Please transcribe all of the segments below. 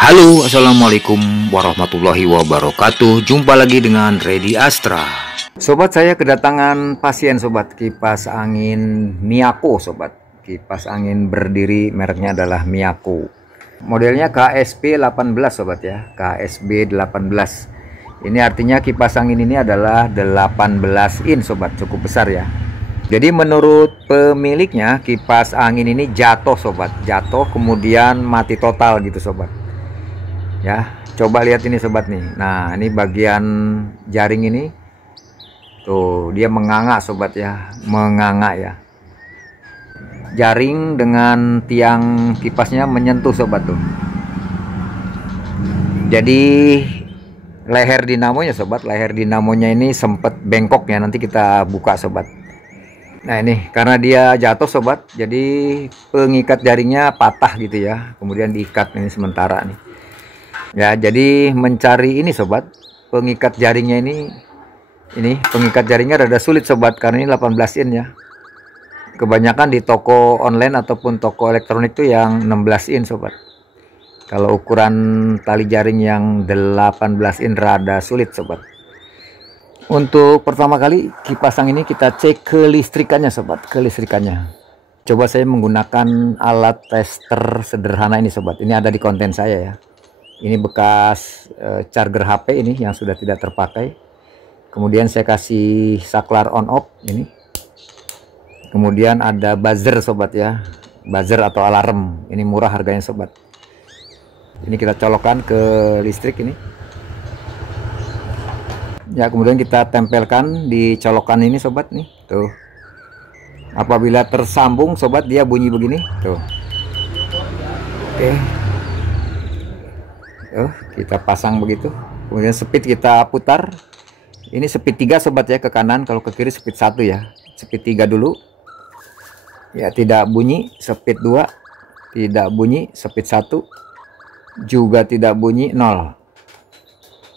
Halo, assalamualaikum warahmatullahi wabarakatuh. Jumpa lagi dengan Reddy Astra. Sobat, saya kedatangan pasien sobat, kipas angin Miyako sobat. Kipas angin berdiri, mereknya adalah Miyako. Modelnya KSP 18 sobat ya, KSB 18. Ini artinya kipas angin ini adalah 18 in sobat, cukup besar ya. Jadi menurut pemiliknya kipas angin ini jatuh sobat, jatuh kemudian mati total gitu sobat. Ya, coba lihat ini sobat nih. Nah, ini bagian jaring ini tuh, dia menganga sobat ya, menganga ya. Jaring dengan tiang kipasnya menyentuh sobat tuh. Jadi leher dinamonya sobat, leher dinamonya ini sempat bengkok ya, nanti kita buka sobat. Nah, ini karena dia jatuh sobat, jadi pengikat jaringnya patah gitu ya, kemudian diikat ini sementara nih ya. Jadi mencari ini sobat, pengikat jaringnya ini pengikat jaringnya rada sulit sobat, karena ini 18 in ya. Kebanyakan di toko online ataupun toko elektronik itu yang 16 in sobat. Kalau ukuran tali jaring yang 18 in rada sulit sobat. Untuk pertama kali kipas angin ini kita cek kelistrikannya sobat, kelistrikannya. Coba saya menggunakan alat tester sederhana ini sobat. Ini ada di konten saya ya. Ini bekas charger HP ini yang sudah tidak terpakai. Kemudian saya kasih saklar on off ini. Kemudian ada buzzer sobat ya, buzzer atau alarm. Ini murah harganya sobat. Ini kita colokkan ke listrik ini. Ya, kemudian kita tempelkan di colokan ini sobat nih. Tuh. Apabila tersambung sobat, dia bunyi begini. Tuh. Oke. Kita pasang begitu, kemudian speed kita putar. Ini speed 3 sobat ya, ke kanan, kalau ke kiri speed 1 ya. Speed 3 dulu ya, tidak bunyi. Speed 2 tidak bunyi. Speed 1 juga tidak bunyi, 0.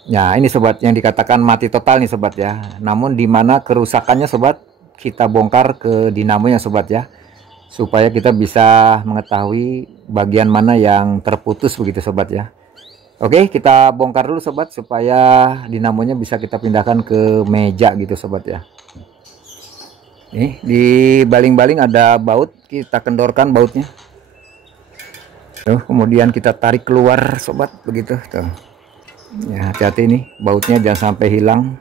Nah, ini sobat yang dikatakan mati total nih sobat ya. Namun dimana kerusakannya sobat, kita bongkar ke dinamonya sobat ya, supaya kita bisa mengetahui bagian mana yang terputus begitu sobat ya. Oke, kita bongkar dulu sobat, supaya dinamonya bisa kita pindahkan ke meja gitu sobat ya. Nih, di baling-baling ada baut, kita kendorkan bautnya. Tuh, kemudian kita tarik keluar sobat, begitu tuh. Ya, hati-hati nih, bautnya jangan sampai hilang.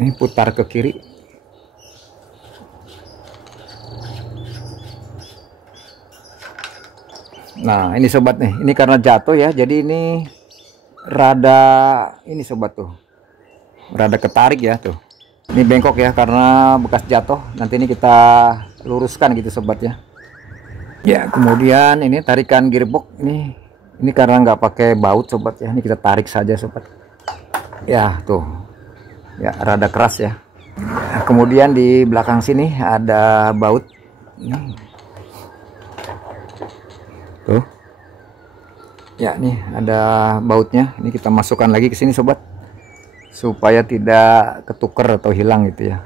Ini putar ke kiri. Nah, ini sobat nih, ini karena jatuh ya, jadi ini rada ini sobat tuh, rada ketarik ya tuh. Ini bengkok ya karena bekas jatuh. Nanti ini kita luruskan gitu sobat ya. Ya, kemudian ini tarikan gearbox ini karena nggak pakai baut sobat ya. Ini kita tarik saja sobat. Ya tuh, ya rada keras ya. Nah, kemudian di belakang sini ada baut. Tuh. Ya, nih ada bautnya. Ini kita masukkan lagi ke sini sobat, supaya tidak ketuker atau hilang gitu ya.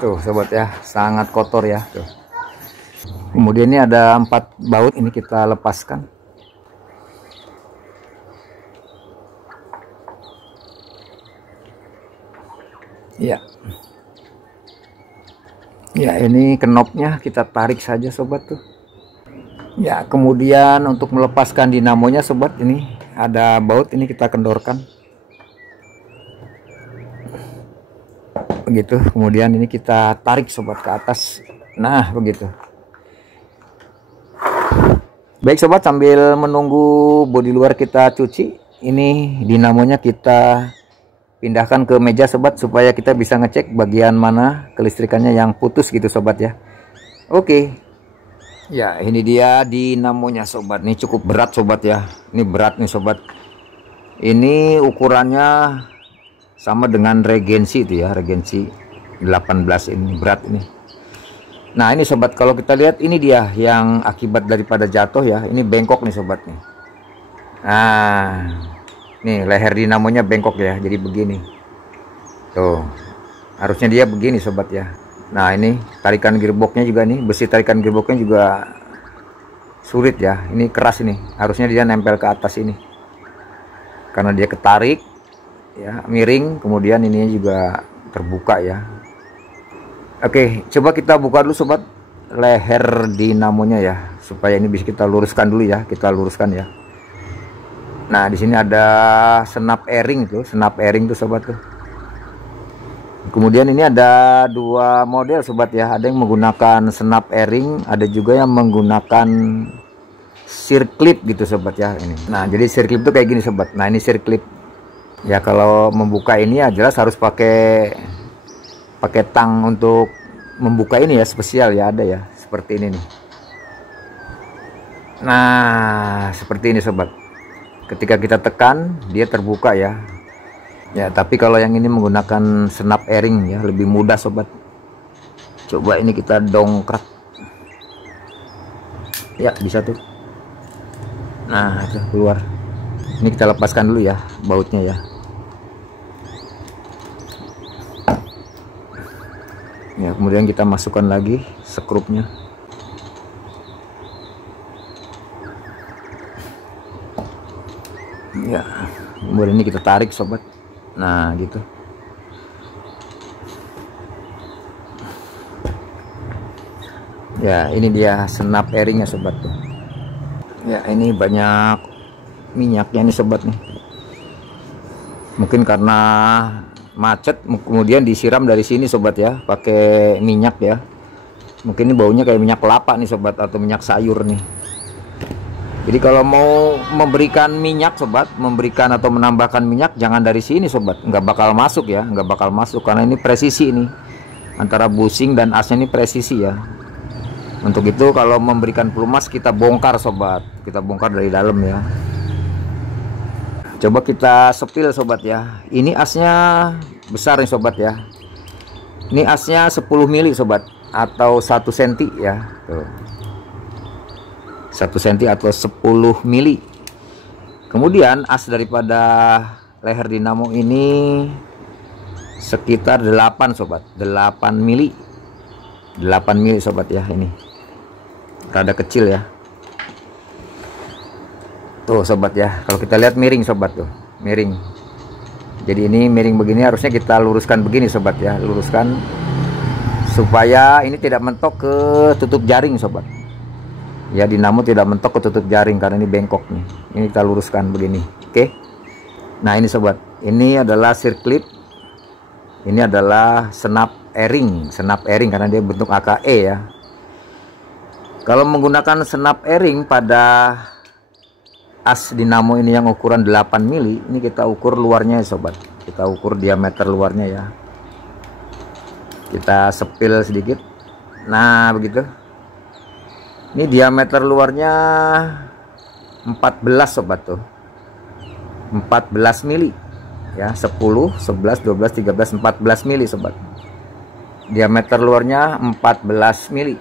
Tuh sobat ya, sangat kotor ya tuh. Kemudian ini ada 4 baut, ini kita lepaskan. Ya. Ya, ini knopnya kita tarik saja sobat tuh. Ya, kemudian untuk melepaskan dinamonya sobat, ini ada baut, ini kita kendorkan. Begitu, kemudian ini kita tarik sobat ke atas. Nah, begitu. Baik sobat, sambil menunggu bodi luar kita cuci, ini dinamonya kita pindahkan ke meja sobat, supaya kita bisa ngecek bagian mana kelistrikannya yang putus gitu sobat ya. Oke. Ya, ini dia dinamonya sobat. Ini cukup berat sobat ya. Ini berat nih sobat. Ini ukurannya sama dengan regensi itu ya, regensi 18 ini, berat ini. Nah, ini sobat, kalau kita lihat ini dia yang akibat daripada jatuh ya. Ini bengkok nih sobat nih. Nah, nih leher dinamonya bengkok ya, jadi begini. Tuh, harusnya dia begini sobat ya. Nah, ini tarikan gearboxnya juga nih, besi tarikan gearboxnya juga sulit ya, ini keras ini, harusnya dia nempel ke atas ini karena dia ketarik ya, miring, kemudian ini juga terbuka ya. Oke, coba kita buka dulu sobat leher dinamonya ya, supaya ini bisa kita luruskan dulu ya, kita luruskan ya. Nah, di sini ada senap airing tuh, senap airing tuh sobat tuh. Kemudian ini ada dua model sobat ya, ada yang menggunakan senap airing, ada juga yang menggunakan circlip gitu sobat ya ini. Nah, jadi circlip tuh kayak gini sobat. Nah, ini circlip. Ya kalau membuka ini ya jelas harus pakai tang untuk membuka ini ya, spesial ya, ada ya seperti ini nih. Nah, seperti ini sobat. Ketika kita tekan dia terbuka ya. Ya, tapi kalau yang ini menggunakan senap airing ya, lebih mudah sobat. Coba ini kita dongkrak. Ya, bisa tuh. Nah, itu keluar. Ini kita lepaskan dulu ya bautnya ya. Ya, kemudian kita masukkan lagi skrupnya. Ya, kemudian ini kita tarik sobat. Nah, gitu. Ya, ini dia senap airingnya sobat tuh. Ya, ini banyak minyaknya nih sobat nih. Mungkin karena macet kemudian disiram dari sini sobat ya, pakai minyak ya. Mungkin ini baunya kayak minyak kelapa nih sobat, atau minyak sayur nih. Jadi kalau mau memberikan minyak sobat, memberikan atau menambahkan minyak jangan dari sini sobat, nggak bakal masuk ya, nggak bakal masuk karena ini presisi ini antara busing dan asnya ini presisi ya. Untuk itu kalau memberikan pelumas kita bongkar sobat, kita bongkar dari dalam ya. Coba kita sepil sobat ya. Ini asnya besar nih sobat ya. Ini asnya 10 mili sobat, atau 1 cm ya. Tuh. 1 cm atau 10 mili. Kemudian as daripada leher dinamo ini sekitar 8 sobat, 8 mili. 8 mili sobat ya, ini rada kecil ya. Tuh sobat ya, kalau kita lihat miring sobat tuh, miring. Jadi ini miring begini, harusnya kita luruskan begini sobat ya, luruskan supaya ini tidak mentok ke tutup jaring sobat. Ya, dinamo tidak mentok ke tutup jaring karena ini bengkok nih. Ini kita luruskan begini. Oke. Nah, ini sobat, ini adalah circlip. Ini adalah senap airing, karena dia bentuk AKE ya. Kalau menggunakan senap airing pada as dinamo ini yang ukuran 8 mili, ini kita ukur luarnya ya sobat. Kita ukur diameter luarnya ya. Kita sepil sedikit. Nah, begitu. Ini diameter luarnya 14 sobat tuh. 14 mili. Ya, 10, 11, 12, 13, 14 mili sobat. Diameter luarnya 14 mili.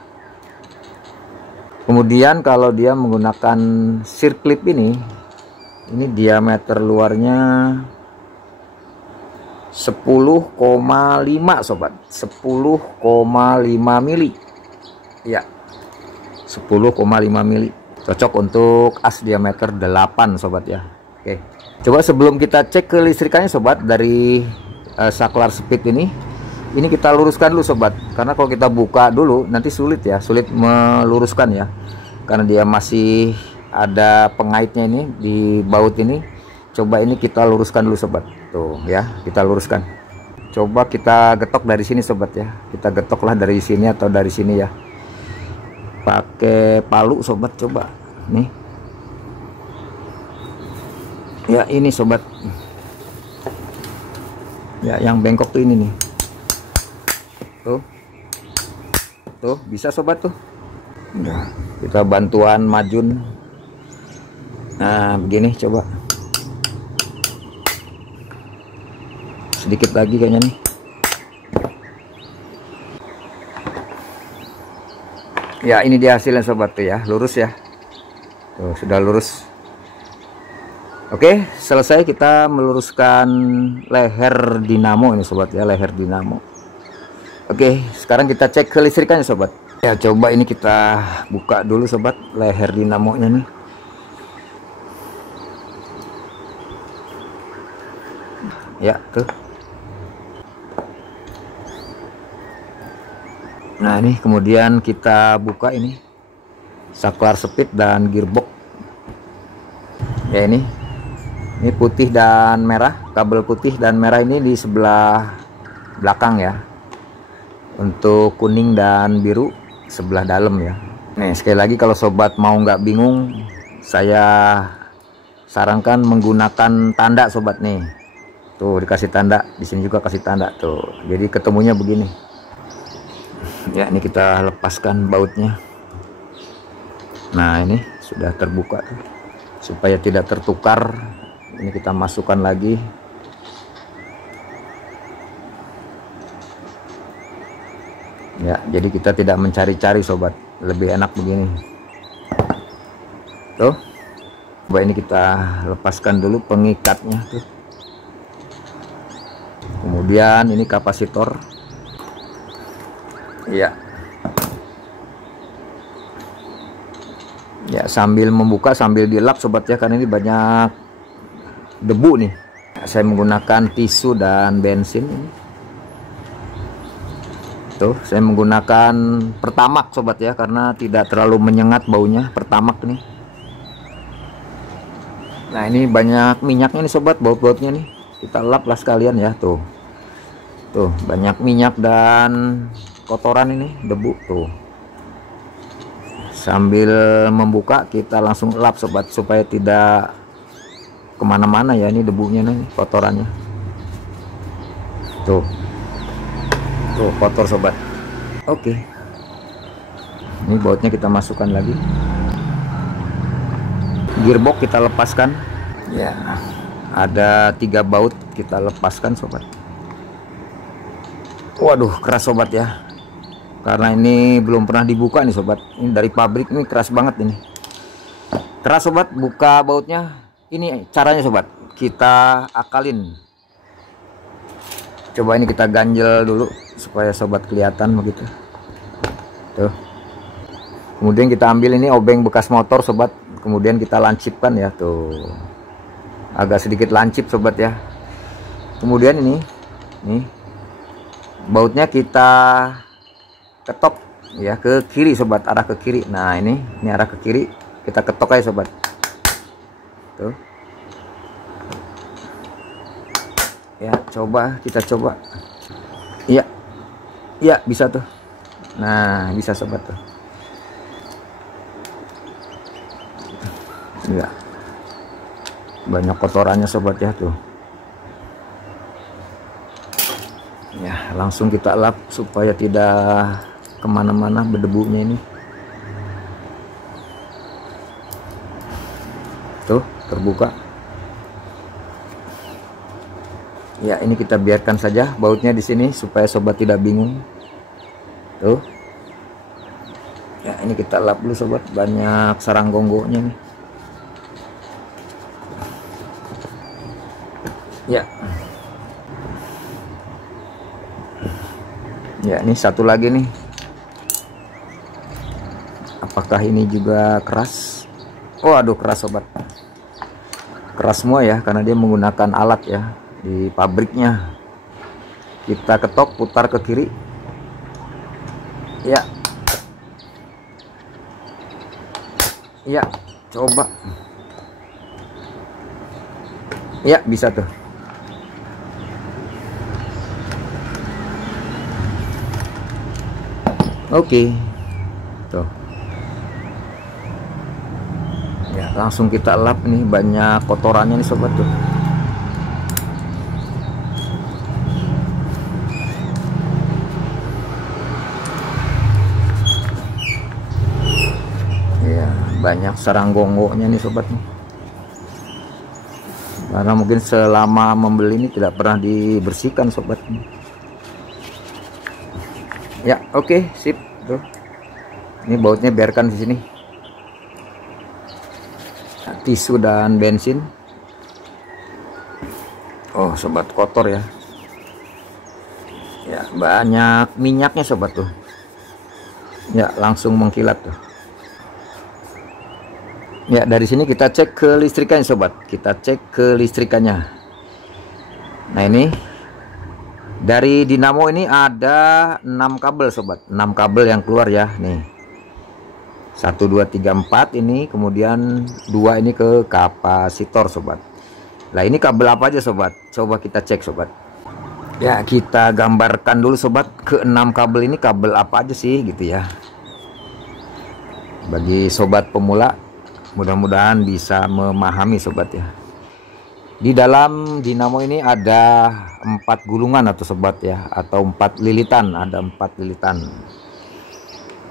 Kemudian kalau dia menggunakan circlip ini diameter luarnya 10,5 sobat, 10,5 mili. Ya, 10,5 mili. Cocok untuk as diameter 8 sobat ya. Oke. Coba sebelum kita cek kelistrikannya sobat dari saklar speed ini kita luruskan dulu sobat. Karena kalau kita buka dulu nanti sulit ya, sulit meluruskan ya. Karena dia masih ada pengaitnya ini di baut ini. Coba ini kita luruskan dulu sobat. Tuh ya, kita luruskan. Coba kita getok dari sini sobat ya. Kita getoklah dari sini atau dari sini ya. Pakai palu sobat, coba nih ya, ini sobat ya, yang bengkok tuh ini nih, tuh bisa sobat tuh. Nah, kita bantuan majun. Nah, begini coba sedikit lagi kayaknya nih. Ya, ini dia hasilnya sobat tuh ya, lurus ya. Tuh, sudah lurus. Oke, selesai kita meluruskan leher dinamo ini sobat ya, leher dinamo. Oke, sekarang kita cek kelistrikannya sobat. Ya, coba ini kita buka dulu sobat leher dinamonya nih. Ya, tuh. Nah, ini kemudian kita buka ini saklar speed dan gearbox. Ya, ini putih dan merah, kabel putih dan merah ini di sebelah belakang ya. Untuk kuning dan biru sebelah dalam ya. Nih, sekali lagi kalau sobat mau nggak bingung, saya sarankan menggunakan tanda sobat nih. Tuh dikasih tanda, di sini juga kasih tanda tuh. Jadi ketemunya begini. Ya, ini kita lepaskan bautnya. Nah, ini sudah terbuka tuh. Supaya tidak tertukar, ini kita masukkan lagi. Ya, jadi kita tidak mencari-cari sobat, lebih enak begini. Tuh, coba ini kita lepaskan dulu pengikatnya tuh. Kemudian ini kapasitor. Ya, ya sambil membuka sambil dilap sobat ya, karena ini banyak debu nih. Saya menggunakan tisu dan bensin ini. Tuh, saya menggunakan Pertamax sobat ya, karena tidak terlalu menyengat baunya Pertamax nih. Nah, ini banyak minyaknya nih sobat, baut-bautnya nih. Kita lap lah sekalian ya, tuh. Tuh, banyak minyak dan kotoran ini, debu tuh. Sambil membuka kita langsung lap sobat, supaya tidak kemana-mana ya, ini debunya nih, kotorannya. Tuh. Tuh, kotor sobat. Oke. Ini bautnya kita masukkan lagi. Gearbox kita lepaskan. Ya, ada 3 baut kita lepaskan sobat. Waduh, keras sobat ya. Karena ini belum pernah dibuka nih sobat. Ini dari pabrik, ini keras banget ini. Keras sobat, buka bautnya. Ini caranya sobat. Kita akalin. Coba ini kita ganjel dulu supaya sobat kelihatan begitu. Tuh. Kemudian kita ambil ini obeng bekas motor sobat. Kemudian kita lancipkan ya, tuh. Agak sedikit lancip sobat ya. Kemudian ini bautnya kita ketok ya ke kiri sobat, arah ke kiri. Nah, ini arah ke kiri, kita ketok aja sobat. Tuh. Ya, kita coba. Iya. Iya, bisa tuh. Nah, bisa sobat tuh. Iya. Banyak kotorannya sobat ya tuh. Ya, langsung kita lap supaya tidak kemana-mana berdebunya ini. Tuh, terbuka. Ya, ini kita biarkan saja bautnya di sini supaya sobat tidak bingung. Tuh. Ya, ini kita lap dulu sobat, banyak sarang gonggonya nih. Ya. Ya, ini satu lagi nih. Apakah ini juga keras? Oh, aduh, keras sobat. Keras semua ya, karena dia menggunakan alat ya di pabriknya. Kita ketok, putar ke kiri. Ya. Ya, coba. Ya, bisa tuh. Oke. Tuh. Ya, langsung kita lap nih, banyak kotorannya nih sobat tuh. Ya, banyak sarang gonggonya nih sobat nih. Karena mungkin selama membeli ini tidak pernah dibersihkan sobat. Ya, oke, sip tuh. Ini bautnya biarkan di sini. Tisu dan bensin. Oh sobat, kotor ya. Ya, banyak minyaknya sobat tuh. Ya, langsung mengkilat tuh. Ya, dari sini kita cek ke listrikannya sobat, kita cek ke listrikannya. Nah, ini dari dinamo ini ada 6 kabel sobat, 6 kabel yang keluar ya nih. 1 2 3 4 ini, kemudian 2 ini ke kapasitor sobat. Nah, ini kabel apa aja sobat, coba kita cek sobat. Ya, kita gambarkan dulu sobat, ke 6 kabel ini kabel apa aja sih gitu ya, bagi sobat pemula mudah-mudahan bisa memahami sobat ya. Di dalam dinamo ini ada 4 gulungan atau sobat ya, atau 4 lilitan, ada 4 lilitan.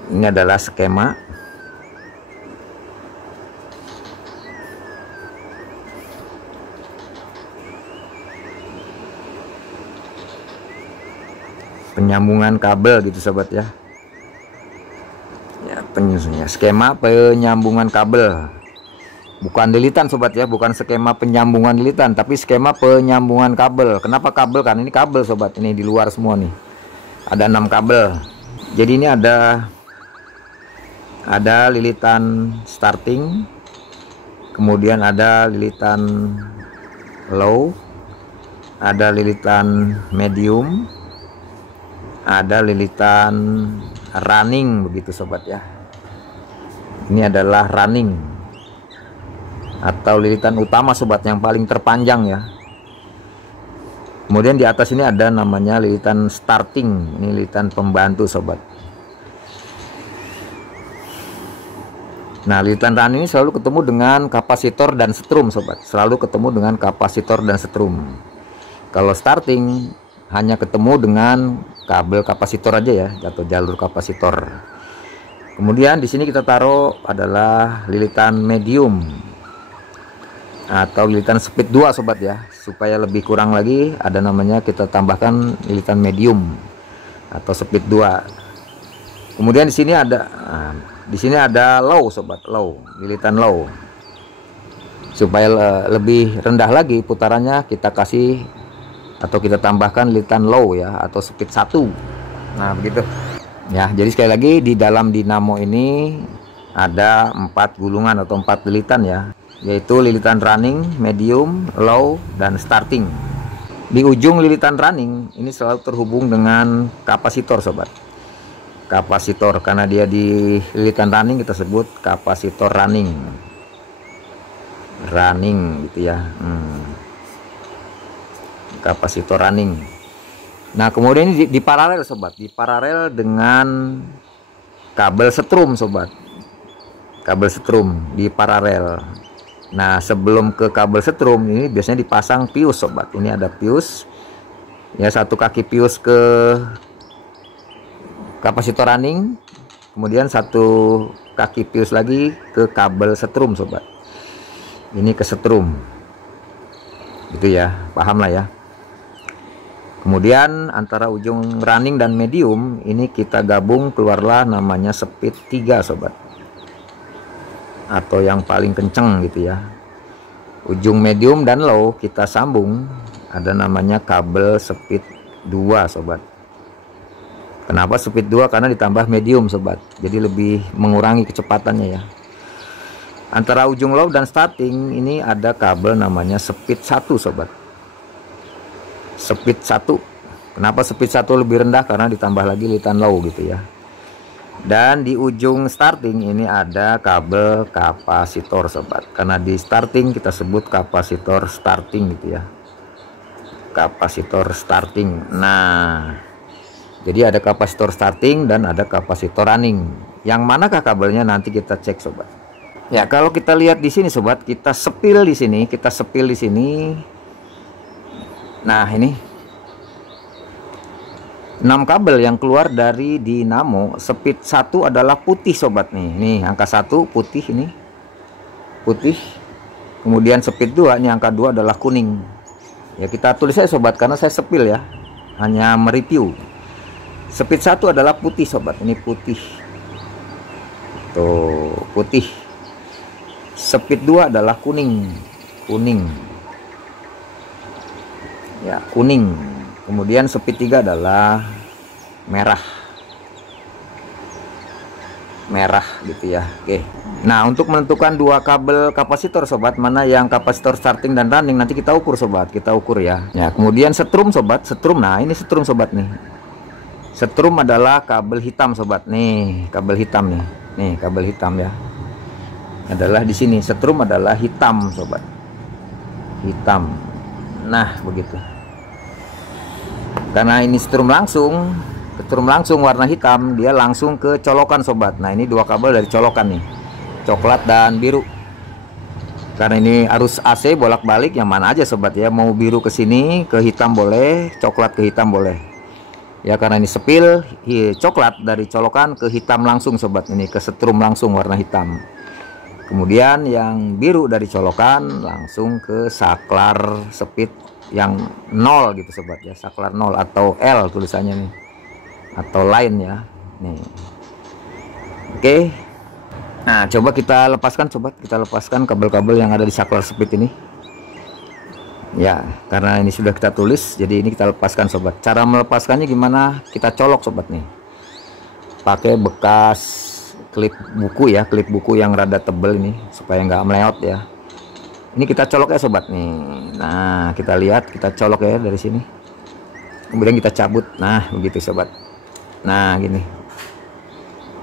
Ini adalah skema. Penyambungan kabel gitu sobat ya. Ya, penyusunnya skema penyambungan kabel, bukan lilitan sobat ya, bukan skema penyambungan lilitan, tapi skema penyambungan kabel. Kenapa kabel? Kan ini kabel sobat, ini di luar semua nih, ada 6 kabel. Jadi ini ada lilitan starting, kemudian ada lilitan low, ada lilitan medium, ada lilitan running begitu sobat ya. Ini adalah running atau lilitan utama sobat, yang paling terpanjang ya. Kemudian di atas ini ada namanya lilitan starting, ini lilitan pembantu sobat. Nah, lilitan running ini selalu ketemu dengan kapasitor dan setrum sobat, selalu ketemu dengan kapasitor dan setrum. Kalau starting hanya ketemu dengan kabel kapasitor aja ya, atau jalur kapasitor. Kemudian di sini kita taruh adalah lilitan medium atau lilitan speed 2 sobat ya, supaya lebih kurang lagi ada namanya, kita tambahkan lilitan medium atau speed 2. Kemudian di sini ada low sobat, low, lilitan low. Supaya lebih rendah lagi putarannya, kita kasih atau kita tambahkan lilitan low ya, atau speed 1. Nah, begitu ya. Jadi sekali lagi, di dalam dinamo ini ada 4 gulungan atau 4 lilitan ya, yaitu lilitan running, medium, low, dan starting. Di ujung lilitan running ini selalu terhubung dengan kapasitor sobat. Kapasitor, karena dia di lilitan running kita sebut kapasitor running gitu ya. Kapasitor running. Nah, kemudian ini di paralel sobat, di paralel dengan kabel setrum sobat, kabel setrum di paralel. Nah, sebelum ke kabel setrum ini biasanya dipasang pius sobat. Ini ada pius ya, satu kaki pius ke kapasitor running, kemudian satu kaki pius lagi ke kabel setrum sobat. Ini ke setrum gitu ya, paham lah ya. Kemudian antara ujung running dan medium ini kita gabung, keluarlah namanya speed 3 sobat, atau yang paling kenceng gitu ya. Ujung medium dan low kita sambung, ada namanya kabel speed 2 sobat. Kenapa speed 2? Karena ditambah medium sobat, jadi lebih mengurangi kecepatannya ya. Antara ujung low dan starting ini ada kabel namanya speed 1 sobat, speed 1. Kenapa speed 1 lebih rendah? Karena ditambah lagi lilitan low gitu ya. Dan di ujung starting ini ada kabel kapasitor sobat, karena di starting kita sebut kapasitor starting gitu ya, kapasitor starting. Nah, jadi ada kapasitor starting dan ada kapasitor running. Yang manakah kabelnya nanti kita cek sobat. Ya, kalau kita lihat di sini sobat, kita sepil di sini, Nah, ini 6 kabel yang keluar dari dinamo. Speed 1 adalah putih sobat nih. Nih angka 1 putih, ini putih. Kemudian speed 2 ini angka 2 adalah kuning. Ya, kita tulis saya sobat karena saya sepil ya, hanya mereview. Speed 1 adalah putih sobat, ini putih. Tuh, putih. Speed 2 adalah kuning. Ya, kuning. Kemudian speed 3 adalah merah. merah gitu ya. Oke. Nah, untuk menentukan dua kabel kapasitor sobat, mana yang kapasitor starting dan running, nanti kita ukur sobat, kita ukur ya. Ya, kemudian setrum sobat, setrum. Nah, ini setrum sobat nih. Setrum adalah kabel hitam sobat. Nih, kabel hitam nih. Nih, kabel hitam ya. Adalah di sini. Setrum adalah hitam sobat. Hitam. Nah, begitu. Karena ini setrum langsung warna hitam, dia langsung ke colokan sobat. Nah, ini dua kabel dari colokan nih, coklat dan biru. Karena ini arus AC bolak-balik, yang mana aja sobat ya, mau biru ke sini, ke hitam boleh, coklat ke hitam boleh ya. Karena ini sepil coklat dari colokan ke hitam langsung sobat, ini ke setrum langsung warna hitam. Kemudian yang biru dari colokan langsung ke saklar speed yang 0 gitu sobat ya, saklar 0 atau L tulisannya nih, atau line ya nih. Oke. Nah, coba kita lepaskan sobat, kita lepaskan kabel-kabel yang ada di saklar speed ini ya, karena ini sudah kita tulis, jadi ini kita lepaskan sobat. Cara melepaskannya gimana? Kita colok sobat nih, pakai bekas klip buku ya, klip buku yang rada tebel ini supaya nggak meleot ya. Ini kita colok ya sobat nih. Nah, kita lihat, kita colok ya dari sini, kemudian kita cabut. Nah, begitu sobat. Nah, gini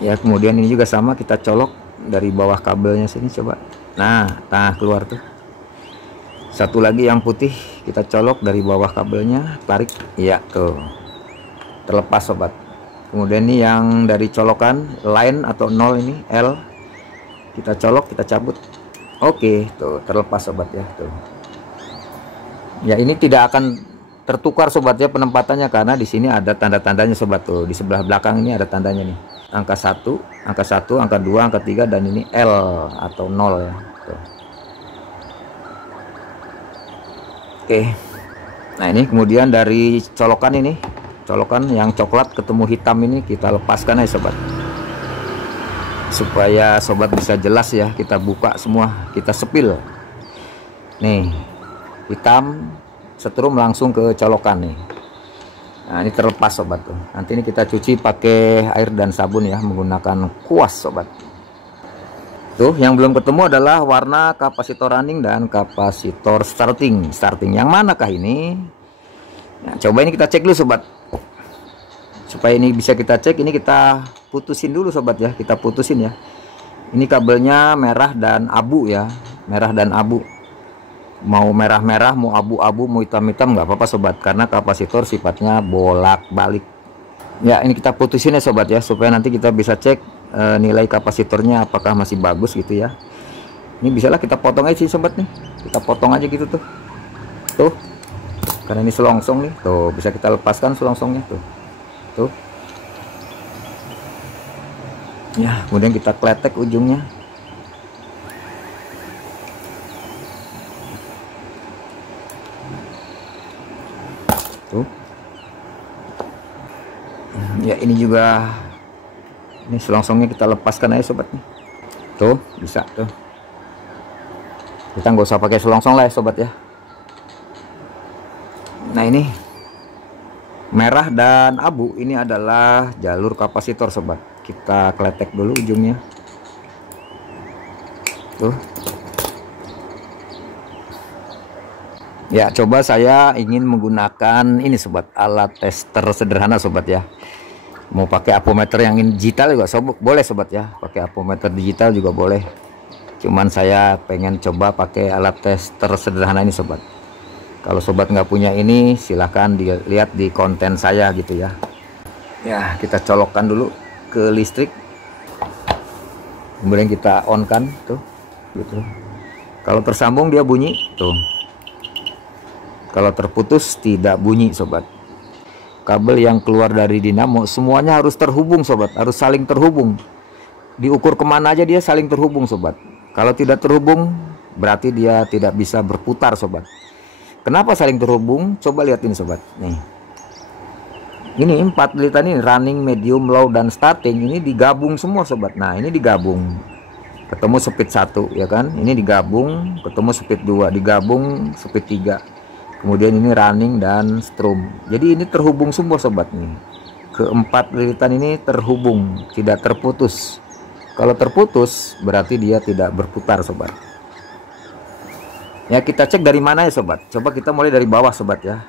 ya. Kemudian ini juga sama, kita colok dari bawah kabelnya sini coba. Nah keluar tuh. Satu lagi yang putih, kita colok dari bawah kabelnya, tarik ya tuh, terlepas sobat. Kemudian ini yang dari colokan line atau 0 ini L, kita colok, kita cabut. Oke, tuh terlepas sobat ya tuh. Ya, ini tidak akan tertukar sobat ya penempatannya, karena di sini ada tanda-tandanya sobat tuh. Di sebelah belakang ini ada tandanya nih. Angka 1, angka 2, angka 3, dan ini L atau 0 ya. Tuh. Oke. Nah, ini kemudian dari colokan ini, colokan yang coklat ketemu hitam ini kita lepaskan ya sobat. Supaya sobat bisa jelas ya, kita buka semua, kita sepil. Nih, hitam setrum langsung ke colokan nih. Nah, ini terlepas sobat tuh. Nanti ini kita cuci pakai air dan sabun ya, menggunakan kuas sobat. Tuh, yang belum ketemu adalah warna kapasitor running dan kapasitor starting. Yang manakah ini? Nah, coba ini kita cek dulu sobat. Supaya ini bisa kita cek, ini kita putusin dulu sobat ya, kita putusin ya. Ini kabelnya merah dan abu ya, merah dan abu. Mau merah-merah, mau abu-abu, mau hitam-hitam nggak apa-apa sobat, karena kapasitor sifatnya bolak-balik. Ya, ini kita putusin ya sobat ya, supaya nanti kita bisa cek nilai kapasitornya apakah masih bagus gitu ya. Ini bisalah kita potong aja sih sobat nih, kita potong aja gitu tuh. Tuh, karena ini selongsong nih, tuh bisa kita lepaskan selongsongnya tuh. Tuh ya, kemudian kita kletek ujungnya. Tuh ya, ini juga, ini selongsongnya kita lepaskan aja sobat nih. Tuh bisa tuh, kita nggak usah pakai selongsong lah ya sobat ya. Nah, ini merah dan abu ini adalah jalur kapasitor sobat. Kita kletek dulu ujungnya. Tuh. Ya, coba saya ingin menggunakan ini sobat, alat tester sederhana sobat ya. Mau pakai apometer yang digital juga boleh sobat ya. Pakai apometer digital juga boleh. Cuman saya pengen coba pakai alat tester sederhana ini sobat. Kalau sobat nggak punya ini, silahkan dilihat di konten saya gitu ya. Ya, kita colokkan dulu ke listrik. Kemudian kita on kan tuh, gitu. Kalau tersambung dia bunyi tuh. Kalau terputus tidak bunyi sobat. Kabel yang keluar dari dinamo semuanya harus terhubung sobat, harus saling terhubung. Diukur kemana aja dia saling terhubung sobat. Kalau tidak terhubung berarti dia tidak bisa berputar sobat. Kenapa saling terhubung? Coba lihat ini sobat. Nih. Ini 4 liter ini running, medium, low, dan starting ini digabung semua sobat. Nah, ini digabung. Ketemu speed 1 ya kan? Ini digabung, ketemu speed 2, digabung speed 3. Kemudian ini running dan strum. Jadi ini terhubung semua sobat nih. Keempat lilitan ini terhubung, tidak terputus. Kalau terputus berarti dia tidak berputar sobat. Ya, kita cek dari mana ya sobat. Coba kita mulai dari bawah sobat ya.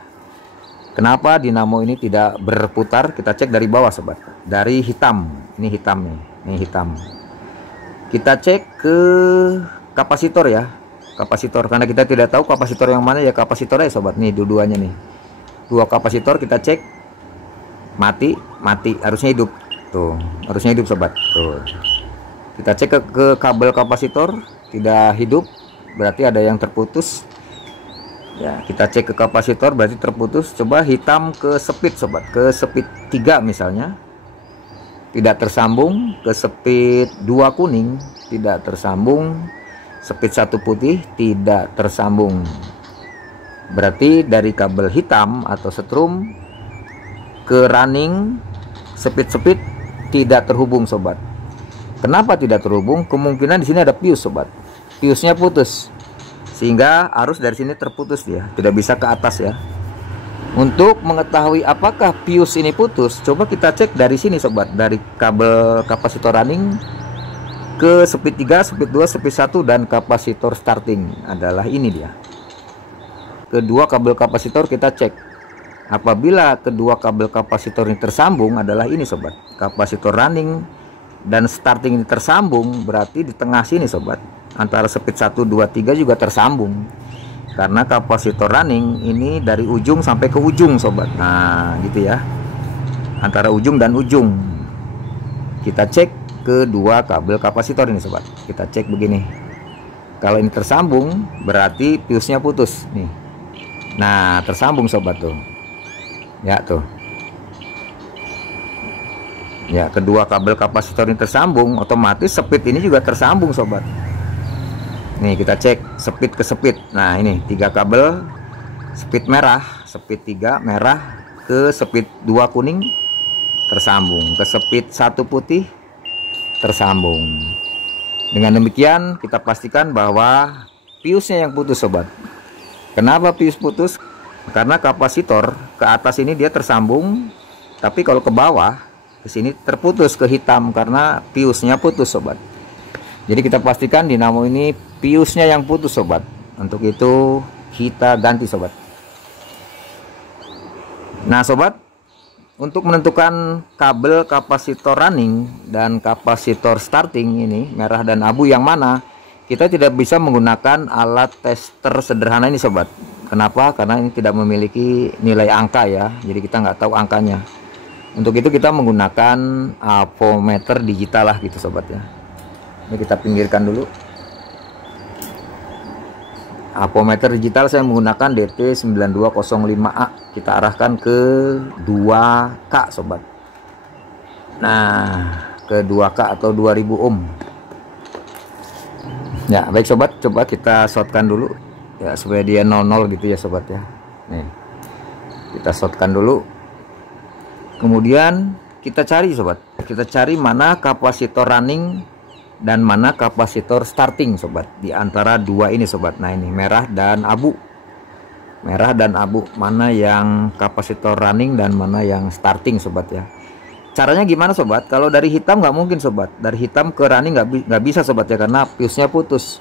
Kenapa dinamo ini tidak berputar? Kita cek dari bawah sobat. Dari hitam. Ini hitam nih. Ini hitam. Kita cek ke kapasitor ya. Kapasitor, karena kita tidak tahu kapasitor yang mana ya, kapasitornya sobat. Nih dua-duanya nih. Dua kapasitor kita cek. Mati, harusnya hidup. Tuh, harusnya hidup sobat. Tuh. Kita cek ke kabel kapasitor, tidak hidup, berarti ada yang terputus. Ya, kita cek ke kapasitor berarti terputus. Coba hitam ke speed sobat, ke speed 3 misalnya. Tidak tersambung, ke speed 2 kuning, tidak tersambung, speed 1 putih, tidak tersambung. Berarti dari kabel hitam atau setrum ke running speed tidak terhubung sobat. Kenapa tidak terhubung? Kemungkinan di sini ada fuse sobat. Fuse-nya putus. Sehingga arus dari sini terputus dia, tidak bisa ke atas ya. Untuk mengetahui apakah fuse ini putus, coba kita cek dari sini sobat, dari kabel kapasitor running ke speed 3, speed 2, speed 1 dan kapasitor starting adalah ini dia. Kedua kabel kapasitor kita cek. Apabila kedua kabel kapasitor ini tersambung adalah ini sobat. Kapasitor running dan starting ini tersambung, berarti di tengah sini sobat. Antara speed 1, 2, 3 juga tersambung. Karena kapasitor running ini dari ujung sampai ke ujung sobat. Nah gitu ya, antara ujung dan ujung. Kita cek kedua kabel kapasitor ini sobat. Kita cek begini. Kalau ini tersambung berarti fuse-nya putus nih. Nah tersambung sobat tuh. Ya tuh. Ya, kedua kabel kapasitor ini tersambung, otomatis speed ini juga tersambung sobat. Nih kita cek speed ke speed. Nah ini 3 kabel, speed merah, speed 3 merah ke speed 2 kuning tersambung, ke speed 1 putih tersambung. Dengan demikian kita pastikan bahwa fuse-nya yang putus sobat. Kenapa fuse putus? Karena kapasitor ke atas ini dia tersambung, tapi kalau ke bawah ke sini terputus ke hitam karena fuse-nya putus sobat. Jadi kita pastikan dinamo ini fuse-nya yang putus sobat. Untuk itu kita ganti sobat. Nah sobat, untuk menentukan kabel kapasitor running dan kapasitor starting ini merah dan abu yang mana, kita tidak bisa menggunakan alat tester sederhana ini sobat. Kenapa? Karena ini tidak memiliki nilai angka ya, jadi kita nggak tahu angkanya. Untuk itu kita menggunakan avometer digital lah gitu sobat ya. Ini kita pinggirkan dulu. Avometer digital saya menggunakan DT9205A. Kita arahkan ke 2K sobat. Nah ke 2K atau 2000 ohm. Ya baik sobat, coba kita shortkan dulu ya supaya dia 00 gitu ya sobat ya. Nih kita shortkan dulu. Kemudian kita cari sobat, kita cari mana kapasitor running dan mana kapasitor starting sobat, di antara dua ini sobat. Nah ini merah dan abu, merah dan abu, mana yang kapasitor running dan mana yang starting sobat ya. Caranya gimana sobat? Kalau dari hitam nggak mungkin sobat, dari hitam ke running nggak bisa sobat ya, karena fuse-nya putus.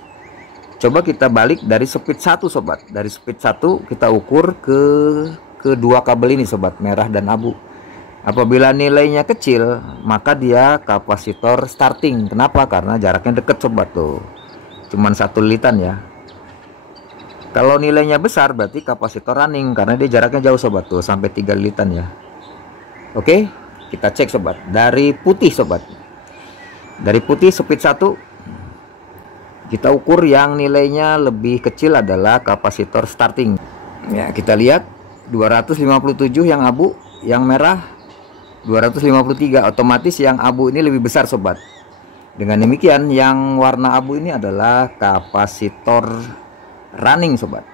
Coba kita balik dari speed 1 sobat, dari speed 1 kita ukur ke kedua kabel ini sobat, merah dan abu. Apabila nilainya kecil maka dia kapasitor starting. Kenapa? Karena jaraknya deket sobat tuh, cuman 1 lilitan ya. Kalau nilainya besar berarti kapasitor running karena dia jaraknya jauh sobat tuh, sampai 3 lilitan ya. Oke, kita cek sobat dari putih sobat. Dari putih speed 1 kita ukur yang nilainya lebih kecil adalah kapasitor starting. Ya, kita lihat 257 yang abu, yang merah 253, otomatis yang abu ini lebih besar sobat. Dengan demikian yang warna abu ini adalah kapasitor running sobat.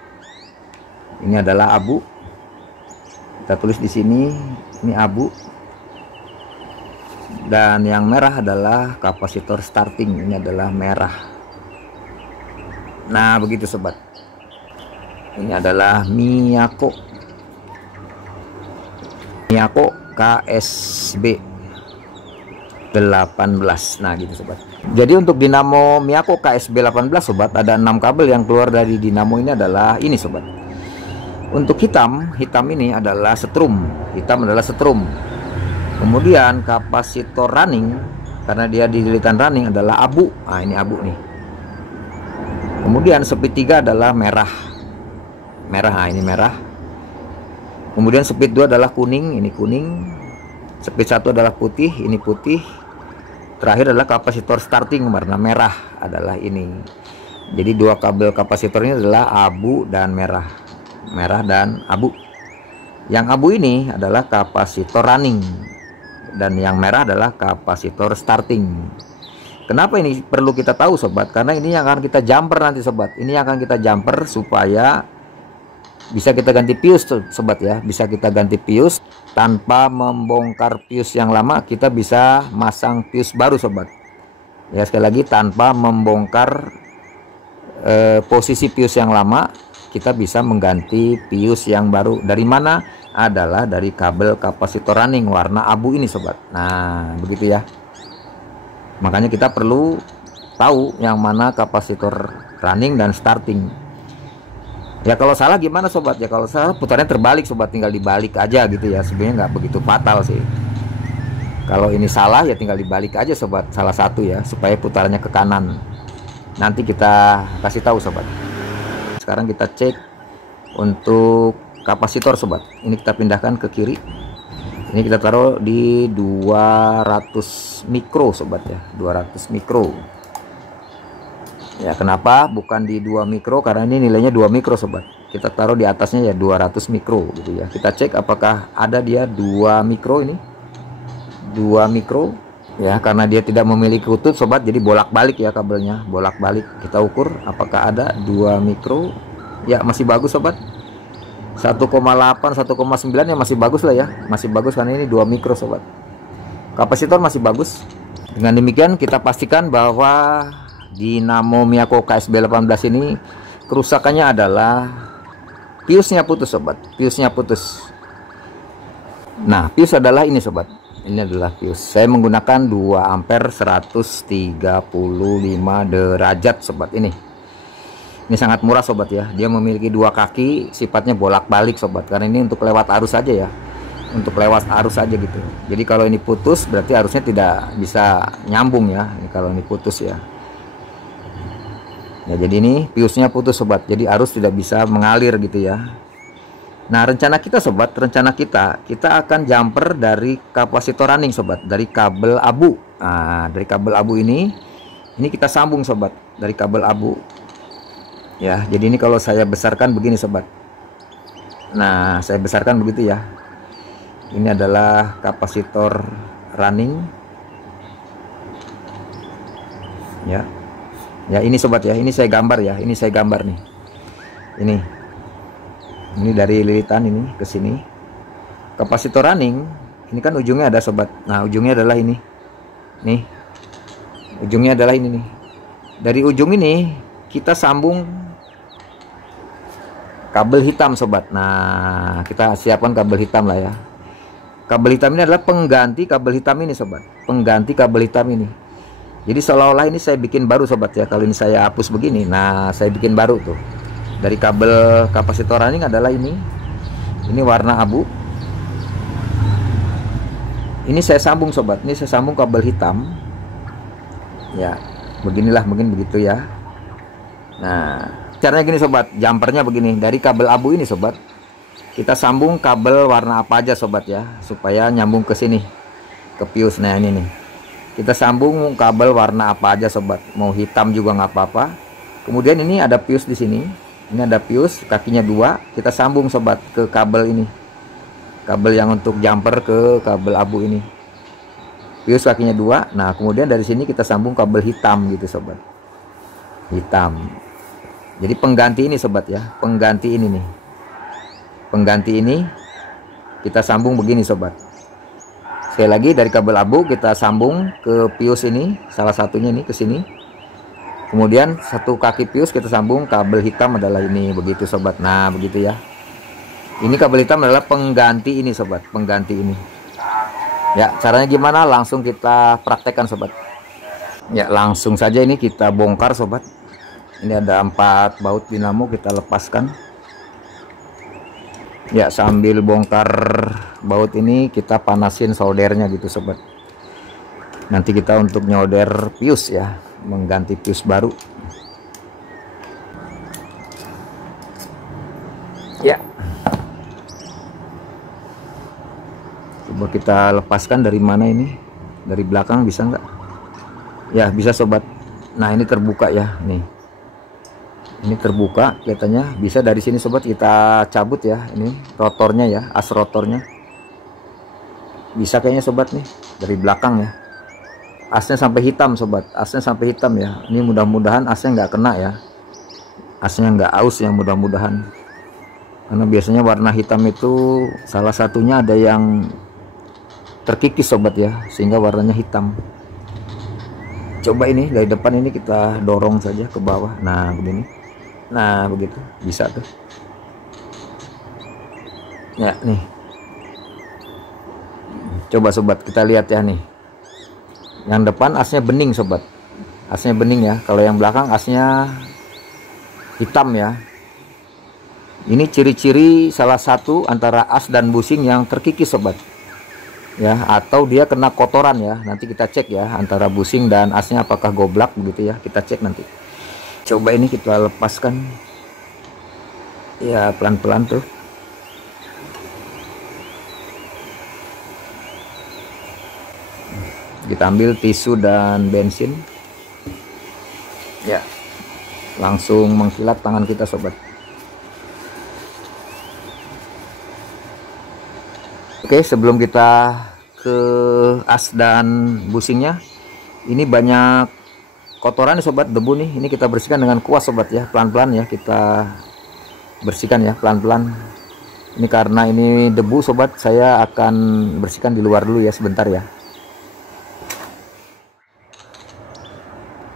Ini adalah abu. Kita tulis di sini ini abu. Dan yang merah adalah kapasitor starting. Ini adalah merah. Nah begitu sobat. Ini adalah Miyako KSB 18. Nah gitu sobat. Jadi untuk dinamo Miyako KSB 18 sobat, ada 6 kabel yang keluar dari dinamo ini adalah ini sobat. Untuk hitam ini adalah setrum. Hitam adalah setrum. Kemudian kapasitor running, karena dia di lilitan running, adalah abu. Nah ini abu nih. Kemudian speed 3 adalah merah. Nah ini merah. Kemudian speed 2 adalah kuning, ini kuning. Speed 1 adalah putih, ini putih. Terakhir adalah kapasitor starting warna merah, adalah ini. Jadi dua kabel kapasitor ini adalah abu dan merah. Merah dan abu. Yang abu ini adalah kapasitor running, dan yang merah adalah kapasitor starting. Kenapa ini perlu kita tahu sobat? Karena ini yang akan kita jumper nanti sobat. Ini yang akan kita jumper supaya bisa kita ganti fuse sobat ya. Bisa kita ganti fuse tanpa membongkar fuse yang lama. Kita bisa masang fuse baru sobat. Ya sekali lagi, tanpa membongkar posisi fuse yang lama, kita bisa mengganti fuse yang baru. Dari mana? Adalah dari kabel kapasitor running warna abu ini sobat. Nah begitu ya. Makanya kita perlu tahu yang mana kapasitor running dan starting. Ya kalau salah gimana sobat? Ya kalau salah putarnya terbalik sobat, tinggal dibalik aja gitu ya. Sebenarnya nggak begitu fatal sih. Kalau ini salah ya tinggal dibalik aja sobat, salah satu ya, supaya putarannya ke kanan. Nanti kita kasih tahu sobat. Sekarang kita cek untuk kapasitor sobat. Ini kita pindahkan ke kiri. Ini kita taruh di 200 mikro sobat ya, 200 mikro. Ya kenapa bukan di 2 mikro? Karena ini nilainya 2 mikro sobat. Kita taruh di atasnya ya 200 mikro gitu ya. Kita cek apakah ada dia 2 mikro ini. 2 mikro ya, karena dia tidak memiliki kutub sobat, jadi bolak-balik ya kabelnya, bolak-balik. Kita ukur apakah ada 2 mikro. Ya masih bagus sobat. 1,8 1,9 ya masih bagus lah ya, masih bagus karena ini 2 mikro sobat. Kapasitor masih bagus. Dengan demikian kita pastikan bahwa dinamo Miyako KSB 18 ini kerusakannya adalah fuse-nya putus sobat, fuse-nya putus. Nah fuse adalah ini sobat, ini adalah fuse. Saya menggunakan 2 ampere 135 derajat sobat. Ini sangat murah sobat ya. Dia memiliki 2 kaki, sifatnya bolak-balik sobat. Karena ini untuk lewat arus saja ya. Untuk lewat arus saja gitu. Jadi kalau ini putus berarti arusnya tidak bisa nyambung ya. Ini kalau ini putus ya. Ya jadi ini fuse-nya putus sobat. Jadi arus tidak bisa mengalir gitu ya. Nah rencana kita sobat, rencana kita akan jumper dari kapasitor running sobat, dari kabel abu. Nah dari kabel abu ini kita sambung sobat, dari kabel abu. Ya, jadi ini kalau saya besarkan begini sobat. Nah, saya besarkan begitu ya. Ini adalah kapasitor running. Ya. Ya, ini sobat ya. Ini saya gambar ya. Ini saya gambar nih. Ini dari lilitan ini ke sini. Kapasitor running, ini kan ujungnya ada sobat. Nah, ujungnya adalah ini. Nih. Ujungnya adalah ini nih. Dari ujung ini kita sambung kabel hitam sobat. Nah kita siapkan kabel hitam lah ya. Kabel hitam ini adalah pengganti kabel hitam ini sobat, pengganti kabel hitam ini. Jadi seolah-olah ini saya bikin baru sobat ya. Kalau ini saya hapus begini, nah saya bikin baru tuh. Dari kabel kapasitor running adalah ini warna abu. Ini saya sambung sobat, ini saya sambung kabel hitam ya. Beginilah, mungkin begitu ya. Nah caranya gini sobat, jumpernya begini. Dari kabel abu ini sobat, kita sambung kabel warna apa aja sobat ya, supaya nyambung ke sini, ke fuse. Nah ini nih, kita sambung kabel warna apa aja sobat, mau hitam juga nggak apa-apa. Kemudian ini ada fuse di sini, ini ada fuse kakinya 2, kita sambung sobat ke kabel ini, kabel yang untuk jumper ke kabel abu ini. Fuse kakinya 2. Nah kemudian dari sini kita sambung kabel hitam gitu sobat, hitam. Jadi pengganti ini sobat ya, pengganti ini nih, pengganti ini kita sambung begini sobat. Sekali lagi dari kabel abu kita sambung ke fuse ini, salah satunya nih ke sini. Kemudian satu kaki fuse kita sambung kabel hitam adalah ini, begitu sobat. Nah begitu ya. Ini kabel hitam adalah pengganti ini sobat, pengganti ini. Ya, caranya gimana? Langsung kita praktekkan sobat. Ya, langsung saja ini kita bongkar sobat. Ini ada 4 baut dinamo, kita lepaskan. Ya, sambil bongkar baut ini kita panasin soldernya gitu sobat. Nanti kita untuk nyolder pius ya, mengganti pius baru. Ya, coba kita lepaskan dari mana ini, dari belakang bisa nggak? Ya bisa sobat. Nah ini terbuka ya, nih ini terbuka kelihatannya. Bisa dari sini sobat kita cabut ya, ini rotornya ya, as rotornya bisa kayaknya sobat nih, dari belakang ya. Asnya sampai hitam sobat, asnya sampai hitam ya. Ini mudah-mudahan asnya nggak kena ya, asnya nggak aus ya, mudah-mudahan. Karena biasanya warna hitam itu salah satunya ada yang terkikis sobat ya, sehingga warnanya hitam. Coba ini dari depan ini kita dorong saja ke bawah. Nah begini, nah begitu bisa tuh ya. Nih coba sobat kita lihat ya, nih yang depan asnya bening sobat, asnya bening ya. Kalau yang belakang asnya hitam ya. Ini ciri-ciri salah satu antara as dan busing yang terkikis sobat ya, atau dia kena kotoran ya. Nanti kita cek ya antara busing dan asnya apakah goblak begitu ya, kita cek nanti. Coba ini kita lepaskan ya, pelan-pelan tuh. Kita ambil tisu dan bensin ya, langsung mengkilat tangan kita sobat. Oke, sebelum kita ke as dan busingnya, ini banyak kotoran nih sobat, debu nih. Ini kita bersihkan dengan kuas sobat ya, pelan-pelan ya kita bersihkan ya, pelan-pelan. Ini karena ini debu sobat, saya akan bersihkan di luar dulu ya sebentar ya.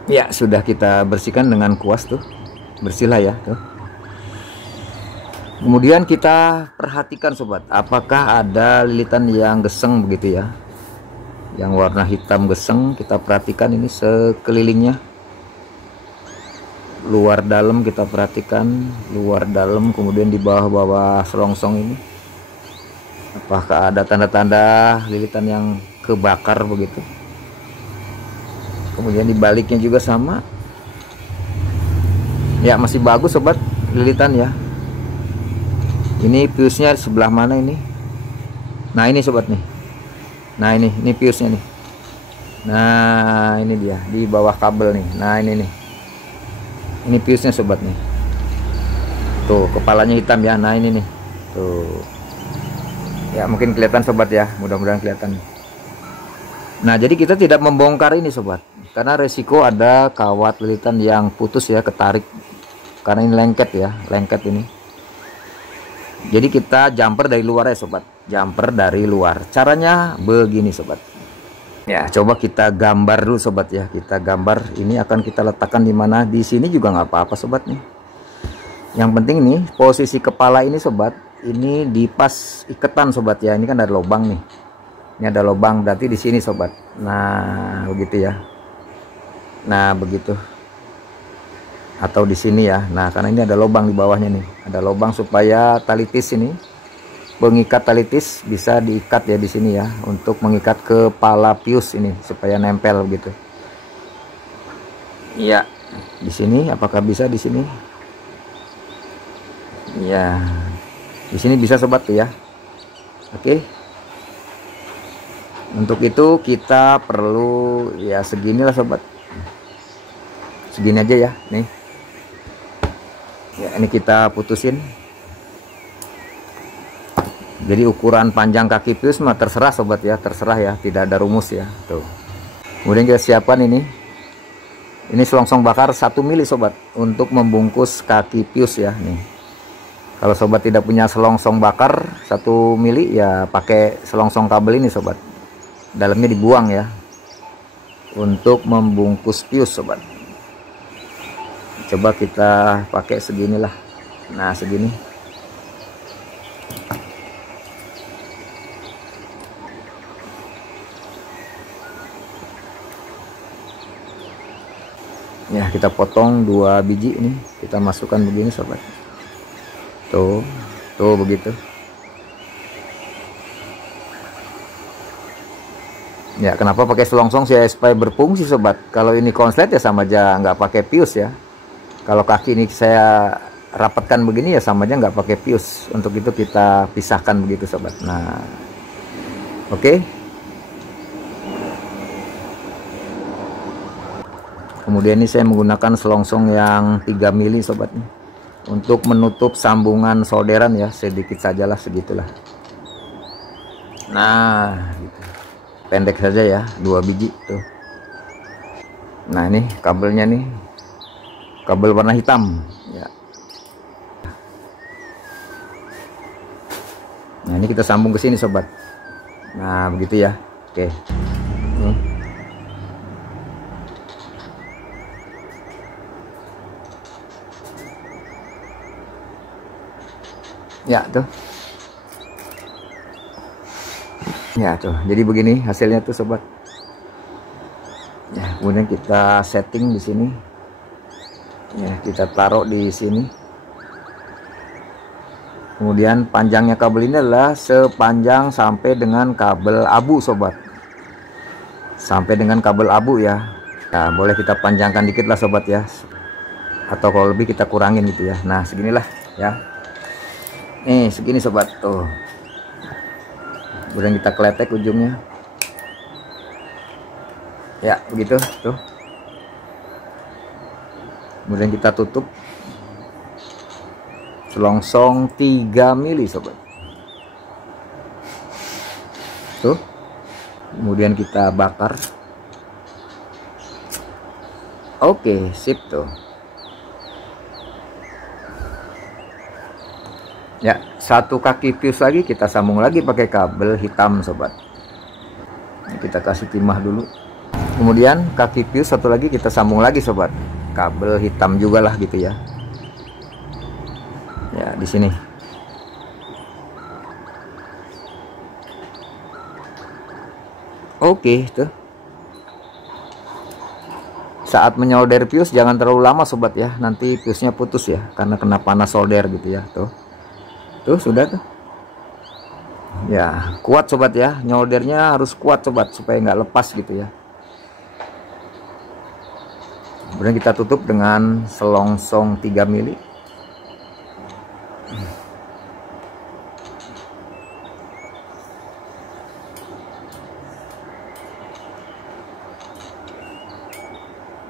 Ya, sudah kita bersihkan dengan kuas tuh, bersihlah ya tuh. Kemudian kita perhatikan sobat, apakah ada lilitan yang geseng begitu ya, yang warna hitam geseng. Kita perhatikan ini sekelilingnya, luar dalam kita perhatikan, luar dalam. Kemudian di bawah-bawah selongsong ini, apakah ada tanda-tanda lilitan yang kebakar begitu. Kemudian di baliknya juga sama ya, masih bagus sobat lilitan ya. Ini fuse-nya sebelah mana ini? Nah ini sobat nih. Nah ini fuse-nya nih. Nah ini dia di bawah kabel nih. Nah ini nih. Ini fuse-nya sobat nih. Tuh kepalanya hitam ya. Nah ini nih. Tuh. Ya mungkin kelihatan sobat ya. Mudah-mudahan kelihatan. Nah jadi kita tidak membongkar ini sobat, karena resiko ada kawat lilitan yang putus ya, ketarik. Karena ini lengket ya, lengket ini. Jadi kita jumper dari luar ya sobat, jumper dari luar. Caranya begini sobat. Ya coba kita gambar dulu sobat ya, kita gambar. Ini akan kita letakkan di mana? Di sini juga nggak apa-apa sobat nih. Yang penting nih posisi kepala ini sobat, ini dipas iketan sobat ya. Ini kan ada lubang nih. Ini ada lubang, berarti di sini sobat. Nah begitu ya. Nah begitu. Atau di sini ya. Nah karena ini ada lubang di bawahnya nih, ada lubang supaya tali tis ini, pengikat tali tis bisa diikat ya di sini ya, untuk mengikat kepala pius ini supaya nempel gitu. Iya, di sini apakah bisa di sini? Iya, di sini bisa sobat tuh ya. Oke. Untuk itu kita perlu ya seginilah sobat. Segini aja ya nih. Ya ini kita putusin. Jadi ukuran panjang kaki pius mah terserah sobat ya, terserah ya, tidak ada rumus ya tuh. Kemudian kita siapkan ini selongsong bakar 1 mili sobat, untuk membungkus kaki pius ya nih. Kalau sobat tidak punya selongsong bakar 1 mili ya, pakai selongsong kabel ini sobat, dalamnya dibuang ya, untuk membungkus pius sobat. Coba kita pakai seginilah. Nah segini. kita potong 2 biji ini, kita masukkan begini sobat. Tuh begitu. Ya, kenapa pakai selongsong sih? Supaya berfungsi sobat. Kalau ini konslet ya sama aja nggak pakai pius ya. Kalau kaki ini saya rapatkan begini ya sama aja nggak pakai pius. Untuk itu kita pisahkan begitu sobat. Nah, oke. Kemudian ini saya menggunakan selongsong yang 3 mili sobat nih, untuk menutup sambungan solderan ya, sedikit sajalah, segitulah. Nah gitu. Pendek saja ya, 2 biji tuh. Nah ini kabelnya nih, kabel warna hitam ya. Nah ini kita sambung ke sini sobat. Nah begitu ya. Oke. Ya tuh. Ya tuh. Jadi begini hasilnya tuh sobat. Ya, kemudian kita setting di sini. Ya, kita taruh di sini. Kemudian panjangnya kabel ini adalah sepanjang sampai dengan kabel abu sobat. Sampai dengan kabel abu ya. Nah, boleh kita panjangkan dikit lah sobat ya. Atau kalau lebih kita kurangin gitu ya. Nah, seginilah ya. Nih, segini sobat tuh. Kemudian kita kletek ujungnya. Ya, begitu tuh. Kemudian kita tutup. Selongsong 3 mili sobat. Tuh. Kemudian kita bakar. Oke, sip tuh. Ya, satu kaki fuse lagi kita sambung lagi pakai kabel hitam sobat. Kita kasih timah dulu. Kemudian kaki fuse satu lagi kita sambung lagi sobat. Kabel hitam juga lah gitu ya. Ya, di sini. Oke, tuh. Saat menyolder fuse jangan terlalu lama sobat ya. Nanti fuse-nya putus ya karena kena panas solder gitu ya, tuh. Tuh sudah tuh ya, kuat sobat ya, nyoldernya harus kuat sobat supaya nggak lepas gitu ya. Kemudian kita tutup dengan selongsong 3 mili.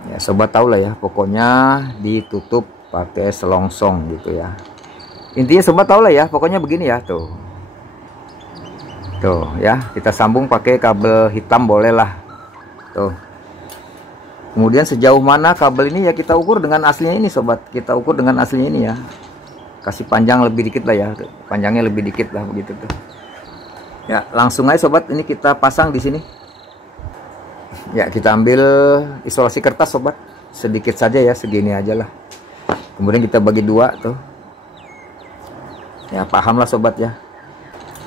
Ya sobat tahu lah ya, pokoknya ditutup pakai selongsong gitu ya. Intinya sobat tahu lah ya, pokoknya begini ya tuh. Tuh ya, kita sambung pakai kabel hitam boleh lah. Tuh. Kemudian sejauh mana kabel ini ya kita ukur dengan aslinya ini sobat. Kita ukur dengan aslinya ini ya. Kasih panjang lebih dikit lah ya. Panjangnya lebih dikit lah begitu tuh. Ya, langsung aja sobat, ini kita pasang di sini. Ya, kita ambil isolasi kertas sobat. Sedikit saja ya, segini aja lah. Kemudian kita bagi 2 tuh. Ya paham lah sobat ya,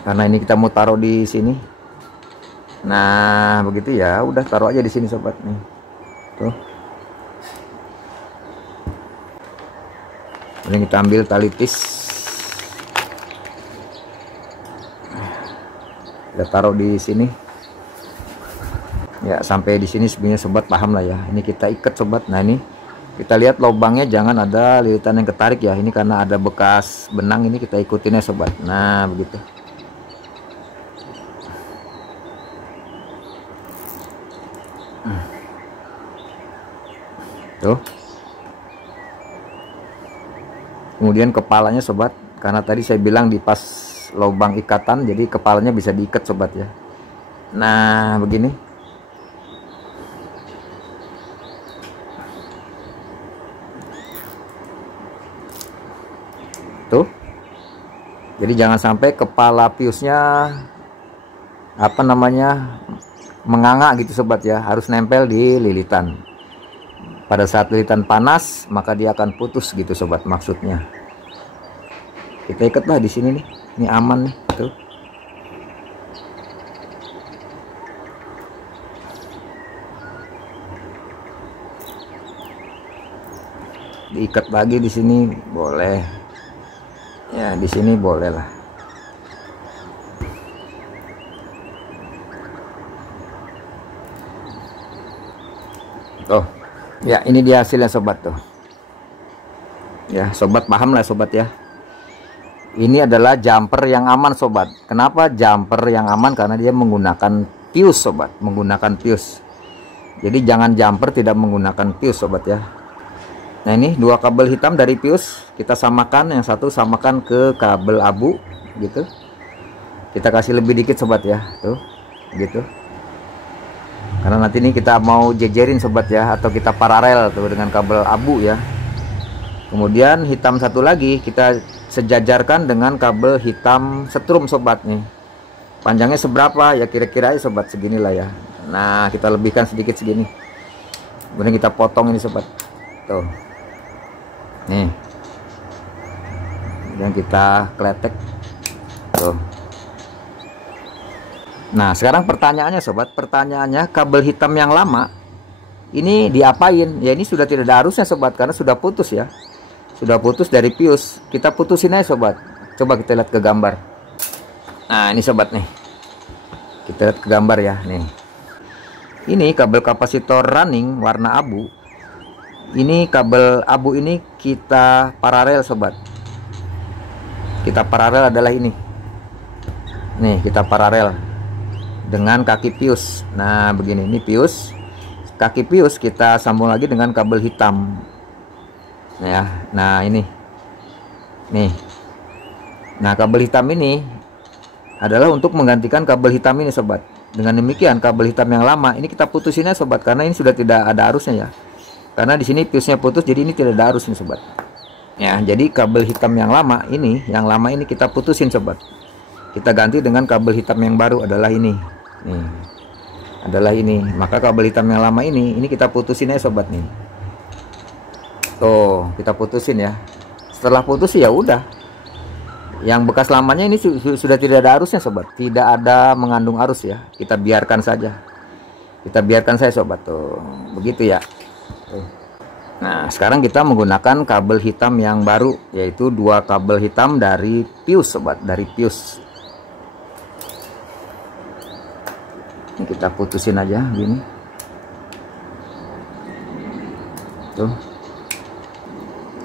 karena ini kita mau taruh di sini. Nah begitu ya, udah taruh aja di sini sobat nih tuh. Kemudian kita ambil tali tis, kita taruh di sini ya, sampai di sini sebenarnya sobat paham lah ya. Ini kita ikat sobat. Nah ini kita lihat lubangnya jangan ada lilitan yang ketarik ya, ini karena ada bekas benang, ini kita ikutin ya sobat. Nah begitu. Tuh. Kemudian kepalanya sobat, karena tadi saya bilang di pas lubang ikatan, jadi kepalanya bisa diikat sobat ya. Nah begini. Tuh. Jadi jangan sampai kepala fuse-nya apa namanya menganga gitu sobat ya, harus nempel di lilitan. Pada saat lilitan panas maka dia akan putus gitu sobat, maksudnya. Kita ikatlah di sini nih. Ini aman nih, tuh. diikat lagi di sini boleh ya, di sini boleh lah. Oh ya, ini dia hasilnya sobat tuh ya. Sobat paham lah sobat ya, ini adalah jumper yang aman sobat. Kenapa jumper yang aman? Karena dia menggunakan fuse sobat, menggunakan fuse. Jadi jangan jumper tidak menggunakan fuse sobat ya. Nah ini dua kabel hitam dari fuse kita samakan, yang satu samakan ke kabel abu gitu. Kita kasih lebih dikit sobat ya, tuh gitu. Karena nanti ini kita mau jejerin sobat ya, atau kita paralel tuh dengan kabel abu ya. Kemudian hitam satu lagi kita sejajarkan dengan kabel hitam setrum sobat nih. Panjangnya seberapa ya, kira-kira aja sobat seginilah ya. Nah kita lebihkan sedikit segini, kemudian kita potong ini sobat tuh nih, kemudian kita kletek tuh. Nah sekarang pertanyaannya sobat, pertanyaannya kabel hitam yang lama ini diapain ya? Ini sudah tidak ada arusnya sobat, karena sudah putus ya, sudah putus dari fuse. Kita putusin aja sobat, coba kita lihat ke gambar. Nah ini sobat nih, kita lihat ke gambar ya nih. Ini kabel kapasitor running warna abu. Ini kabel abu ini kita paralel sobat. Kita paralel adalah ini nih, kita paralel dengan kaki fuse. Nah begini, ini fuse, kaki fuse kita sambung lagi dengan kabel hitam ya. Nah ini nih, nah kabel hitam ini adalah untuk menggantikan kabel hitam ini sobat. Dengan demikian kabel hitam yang lama ini kita putusinnya sobat, karena ini sudah tidak ada arusnya ya, karena di sini fuse-nya putus, jadi ini tidak ada arusnya sobat ya. Jadi kabel hitam yang lama ini, kita putusin sobat, kita ganti dengan kabel hitam yang baru adalah ini nih, adalah ini. Maka kabel hitam yang lama ini kita putusin ya sobat nih, tuh kita putusin ya. Setelah putus ya udah, yang bekas lamanya ini sudah tidak ada arusnya sobat, tidak ada mengandung arus ya, kita biarkan saja, kita biarkan saja sobat tuh begitu ya tuh. Nah sekarang kita menggunakan kabel hitam yang baru, yaitu dua kabel hitam dari fuse sobat, dari fuse. Ini kita putusin aja gini tuh.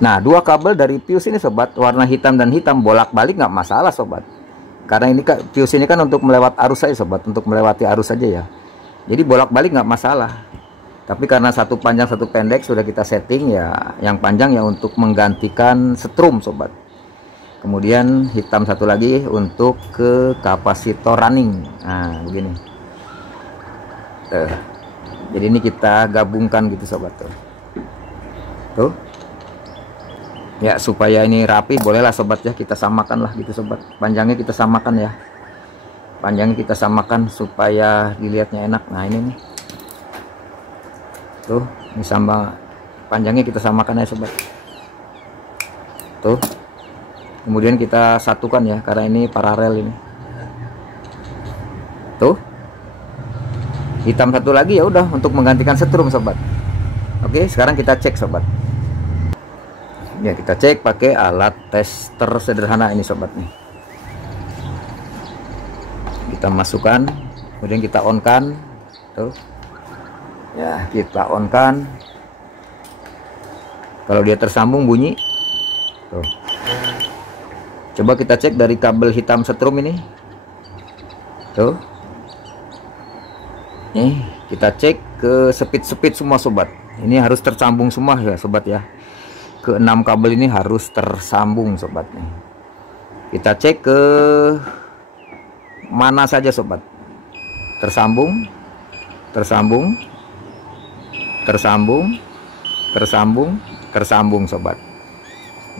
Nah dua kabel dari fuse ini sobat, warna hitam dan hitam, bolak-balik nggak masalah sobat, karena ini fuse ini kan untuk melewat arus saja sobat, untuk melewati arus saja ya, jadi bolak-balik nggak masalah. Tapi karena satu panjang satu pendek sudah kita setting ya, yang panjang ya untuk menggantikan setrum sobat, kemudian hitam satu lagi untuk ke kapasitor running. Nah begini jadi ini kita gabungkan gitu sobat tuh ya, supaya ini rapi bolehlah sobat ya, kita samakan lah gitu sobat, panjangnya kita samakan ya, panjangnya kita samakan supaya dilihatnya enak. Nah ini nih tuh, ini sama panjangnya kita samakan ya sobat tuh. Kemudian kita satukan ya, karena ini paralel ini tuh. Hitam satu lagi ya udah untuk menggantikan setrum sobat. Oke sekarang kita cek sobat ya, kita cek pakai alat tester sederhana ini sobat nih. Kita masukkan, kemudian kita on kan tuh ya, kita on kan. Kalau dia tersambung bunyi tuh. Coba kita cek dari kabel hitam setrum ini tuh. Nih kita cek ke speed semua sobat, ini harus tersambung semua ya sobat ya. Ke 6 kabel ini harus tersambung sobat nih. Kita cek ke mana saja sobat, tersambung, tersambung, tersambung, tersambung, tersambung sobat.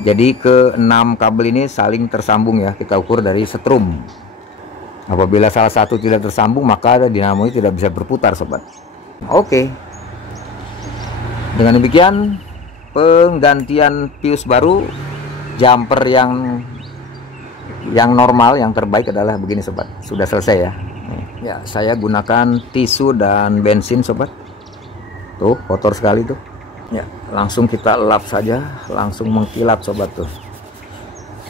Jadi ke 6 kabel ini saling tersambung ya, kita ukur dari setrum. Apabila salah satu tidak tersambung maka dinamo ini tidak bisa berputar sobat. Oke, dengan demikian penggantian fuse baru, jumper yang normal, yang terbaik adalah begini sobat. Sudah selesai ya. Ya saya gunakan tisu dan bensin sobat tuh, kotor sekali tuh ya. langsung kita lap saja, langsung mengkilat sobat tuh.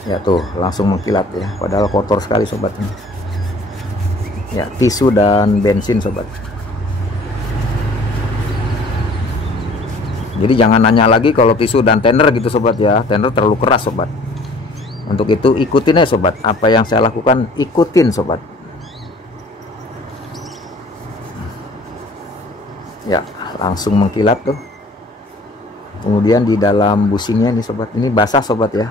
Ya tuh, langsung mengkilat ya, padahal kotor sekali sobat ini. Ya, tisu dan bensin sobat. Jadi jangan nanya lagi kalau tisu dan tender gitu sobat ya, tender terlalu keras sobat. Untuk itu ikutin ya sobat, apa yang saya lakukan ikutin sobat. Ya, langsung mengkilat tuh. Kemudian di dalam busingnya nih sobat, ini basah sobat ya,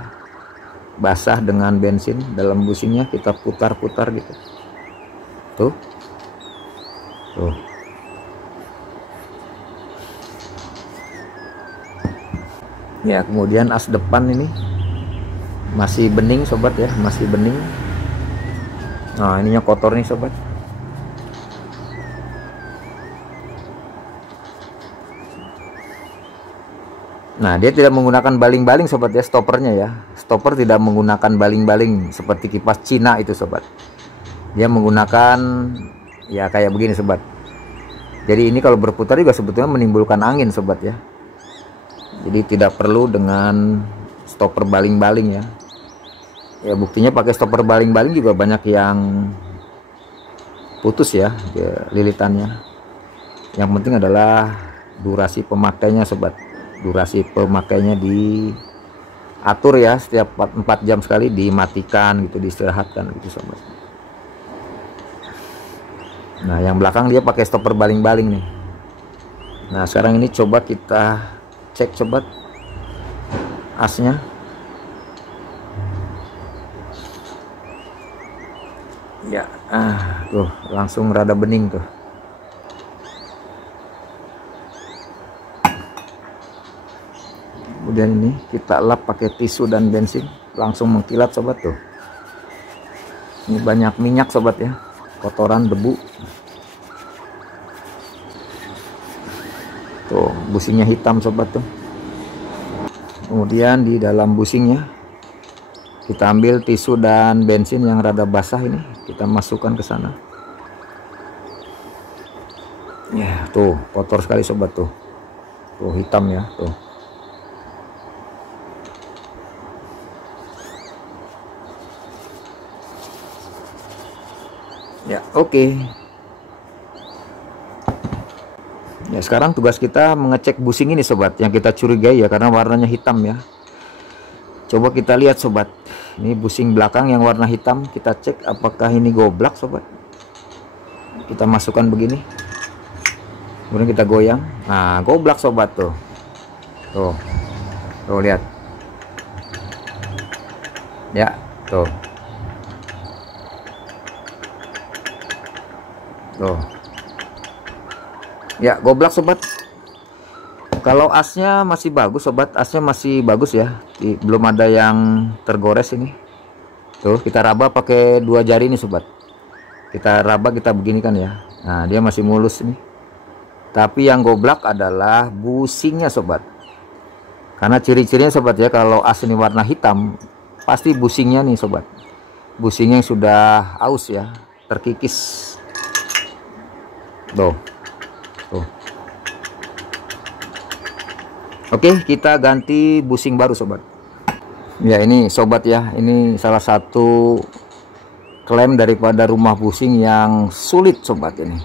basah dengan bensin. Dalam busingnya kita putar-putar gitu tuh. Ya, kemudian as depan ini masih bening sobat ya, masih bening. Nah, ininya kotor nih sobat. Nah, dia tidak menggunakan baling-baling sobat ya, stoppernya ya. Stopper tidak menggunakan baling-baling seperti kipas Cina itu sobat. Dia menggunakan ya kayak begini sobat. Jadi ini kalau berputar juga sebetulnya menimbulkan angin sobat ya. Jadi tidak perlu dengan stopper baling-baling ya. Ya buktinya pakai stopper baling-baling juga banyak yang putus ya lilitannya. Yang penting adalah durasi pemakainya sobat. Durasi pemakainya diatur ya, setiap 4 jam sekali dimatikan gitu, diistirahatkan gitu sobat. Nah, yang belakang dia pakai stopper baling-baling nih. Nah, sekarang ini coba kita cek sobat asnya. Ya, tuh langsung rada bening tuh. Kemudian ini kita lap pakai tisu dan bensin, langsung mengkilat sobat tuh. Ini banyak minyak sobat ya, kotoran, debu. Tuh, busingnya hitam sobat tuh. Kemudian di dalam busingnya kita ambil tisu dan bensin yang rada basah ini, kita masukkan ke sana. Ya, tuh kotor sekali sobat tuh. Tuh hitam ya, tuh. Ya, oke. Ya, sekarang tugas kita mengecek busing ini sobat, yang kita curigai ya, karena warnanya hitam ya. Coba kita lihat sobat, ini busing belakang yang warna hitam, kita cek apakah ini goblak sobat. Kita masukkan begini, kemudian kita goyang. Nah, goblak sobat tuh. Tuh lihat ya, tuh ya, goblak sobat. Kalau asnya masih bagus sobat, asnya masih bagus ya, belum ada yang tergores ini. Tuh kita raba pakai 2 jari nih sobat, kita raba, kita begini kan ya. Nah, dia masih mulus nih. Tapi yang goblak adalah busingnya sobat, karena ciri-cirinya sobat ya, kalau as ini warna hitam pasti busingnya nih sobat, busingnya yang sudah aus ya, terkikis. Tuh. Oke, kita ganti busing baru sobat. Ya, ini sobat ya, ini salah satu klaim daripada rumah busing yang sulit sobat ini.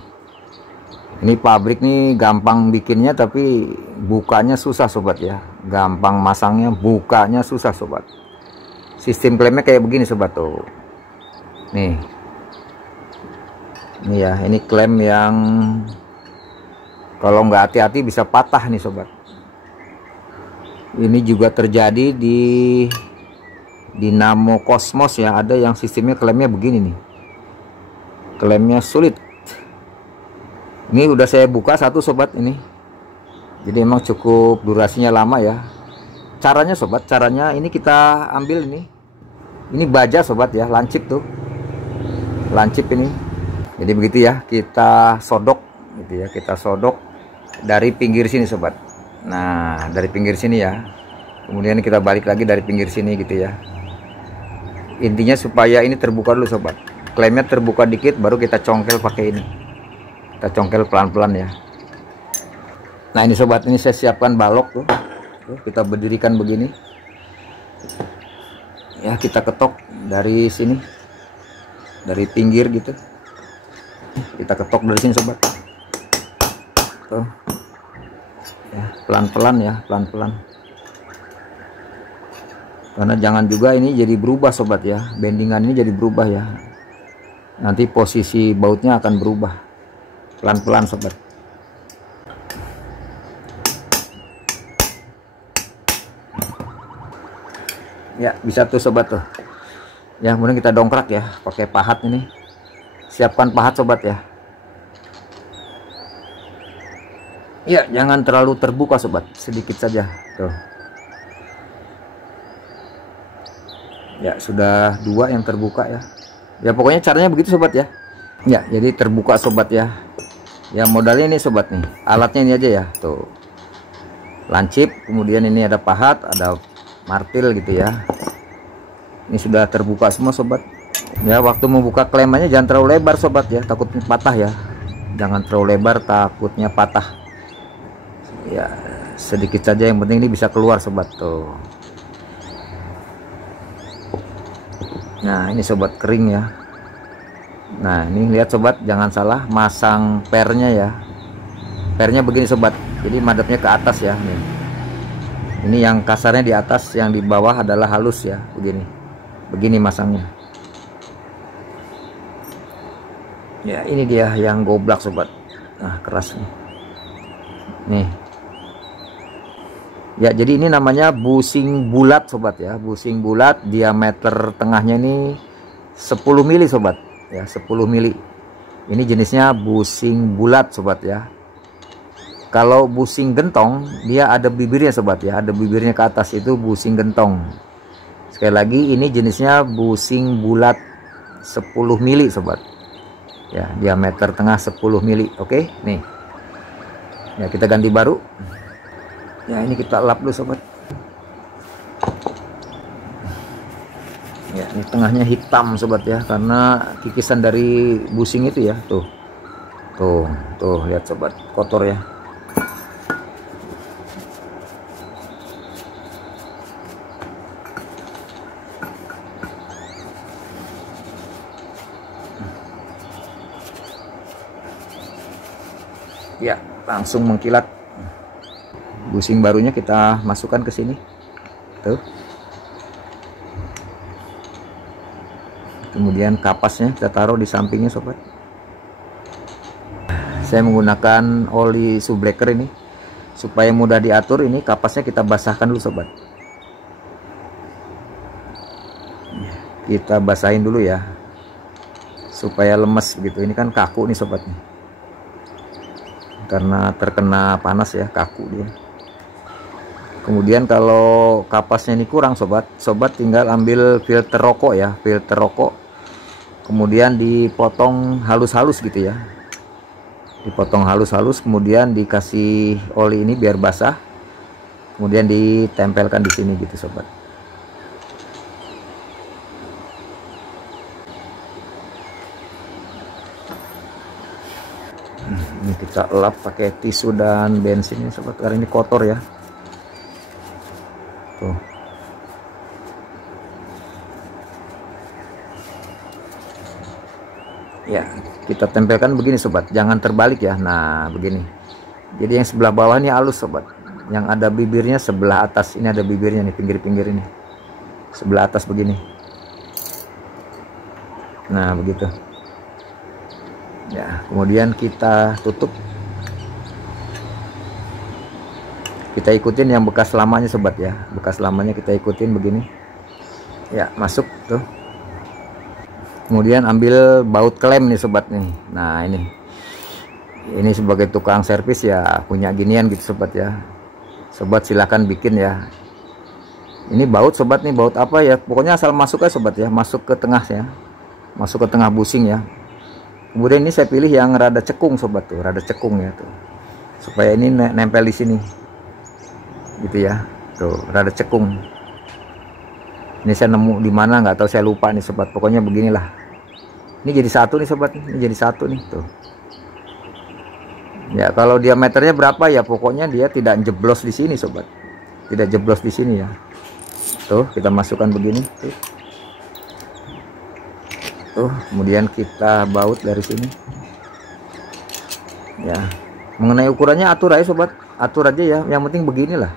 Ini pabrik nih gampang bikinnya tapi bukanya susah sobat ya. Gampang masangnya, bukanya susah sobat. Sistem klaimnya kayak begini sobat tuh. Nih. Ini ya, ini klaim yang kalau nggak hati-hati bisa patah nih sobat. Ini juga terjadi di Dinamo Cosmos ya, ada yang sistemnya klaimnya begini nih. Klaimnya sulit. Ini udah saya buka satu sobat ini. Jadi emang cukup durasinya lama ya. Caranya sobat, caranya ini kita ambil ini. Ini baja sobat ya, lancip tuh. Lancip ini. Jadi begitu ya, kita sodok gitu ya, kita sodok dari pinggir sini sobat. Nah, dari pinggir sini ya. Kemudian kita balik lagi dari pinggir sini gitu ya. Intinya supaya ini terbuka dulu sobat. Klaimnya terbuka dikit baru kita congkel pakai ini. Kita congkel pelan-pelan ya. Nah, ini sobat, ini saya siapkan balok tuh. Tuh, kita berdirikan begini ya, kita ketok dari sini, dari pinggir gitu, kita ketok dari sini sobat. Tuh ya, pelan-pelan ya, pelan-pelan, karena jangan juga ini jadi berubah sobat ya, bendingan ini jadi berubah ya, nanti posisi bautnya akan berubah. Pelan-pelan sobat. Ya bisa tuh sobat tuh ya. Kemudian kita dongkrak ya pakai pahat ini. Siapkan pahat sobat ya. Ya jangan terlalu terbuka sobat, sedikit saja tuh ya. Sudah 2 yang terbuka ya. Ya pokoknya caranya begitu sobat ya. Ya jadi terbuka sobat ya. Ya modalnya ini sobat nih, alatnya ini aja ya tuh, lancip, kemudian ini ada pahat, ada martil gitu ya. Ini sudah terbuka semua sobat ya. Waktu membuka klemannya jangan terlalu lebar sobat ya, takutnya patah ya. Jangan terlalu lebar, takutnya patah ya. Sedikit saja, yang penting ini bisa keluar sobat tuh. Nah ini sobat kering ya. Nah ini lihat sobat, jangan salah masang pernya ya. Pernya begini sobat, jadi madepnya ke atas ya nih. Ini yang kasarnya di atas, yang di bawah adalah halus ya, begini masangnya ya. Ini dia yang goblak sobat. Nah keras nih ya. Jadi ini namanya busing bulat sobat ya, busing bulat, diameter tengahnya ini 10 mili sobat ya, 10 mili. Ini jenisnya busing bulat sobat ya. Kalau busing gentong dia ada bibirnya sobat ya, ada bibirnya ke atas, itu busing gentong. Sekali lagi ini jenisnya busing bulat 10 mili sobat ya, diameter tengah 10 mili. Oke nih ya, kita ganti baru ya. Ini kita lap dulu sobat ya. Ini tengahnya hitam sobat ya, karena kikisan dari busing itu ya. Tuh lihat sobat, kotor ya. Ya langsung mengkilat. Busing barunya kita masukkan ke sini tuh. Kemudian kapasnya kita taruh di sampingnya sobat. Saya menggunakan oli subbreaker ini supaya mudah diatur. Ini kapasnya kita basahkan dulu sobat. Kita basahin dulu ya supaya lemes begitu. Ini kan kaku nih sobat nih, karena terkena panas ya, kaku dia. Kemudian kalau kapasnya ini kurang sobat tinggal ambil filter rokok ya, filter rokok, kemudian dipotong halus-halus gitu ya, dipotong halus-halus, kemudian dikasih oli ini biar basah, kemudian ditempelkan di sini gitu sobat. Ini kita lap pakai tisu dan bensin ya sobat, karena ini kotor ya. Tuh. Ya, kita tempelkan begini sobat, jangan terbalik ya. Nah, begini. Jadi yang sebelah bawah ini halus sobat. Yang ada bibirnya sebelah atas. Ini ada bibirnya nih, pinggir-pinggir ini. Sebelah atas begini. Nah, begitu. Ya, kemudian kita tutup. Kita ikutin yang bekas lamanya sobat ya, bekas lamanya kita ikutin begini ya, masuk tuh. Kemudian ambil baut klem nih sobat nih. Nah ini sebagai tukang servis ya punya ginian gitu sobat ya. Sobat silahkan bikin ya. Ini baut sobat nih, baut apa ya, pokoknya asal masuk ya sobat ya, masuk ke tengah ya, masuk ke tengah busing ya. Kemudian ini saya pilih yang rada cekung sobat tuh, rada cekung ya tuh, supaya ini nempel di sini gitu ya. Tuh rada cekung. Ini saya nemu di mana nggak tahu, saya lupa nih sobat, pokoknya beginilah. Ini jadi satu nih sobat, ini jadi satu nih tuh ya. Kalau diameternya berapa ya, pokoknya dia tidak jeblos di sini sobat. tidak jeblos di sini ya. Tuh, kita masukkan begini tuh, kemudian kita baut dari sini ya. Mengenai ukurannya atur aja sobat, atur aja ya, yang penting beginilah.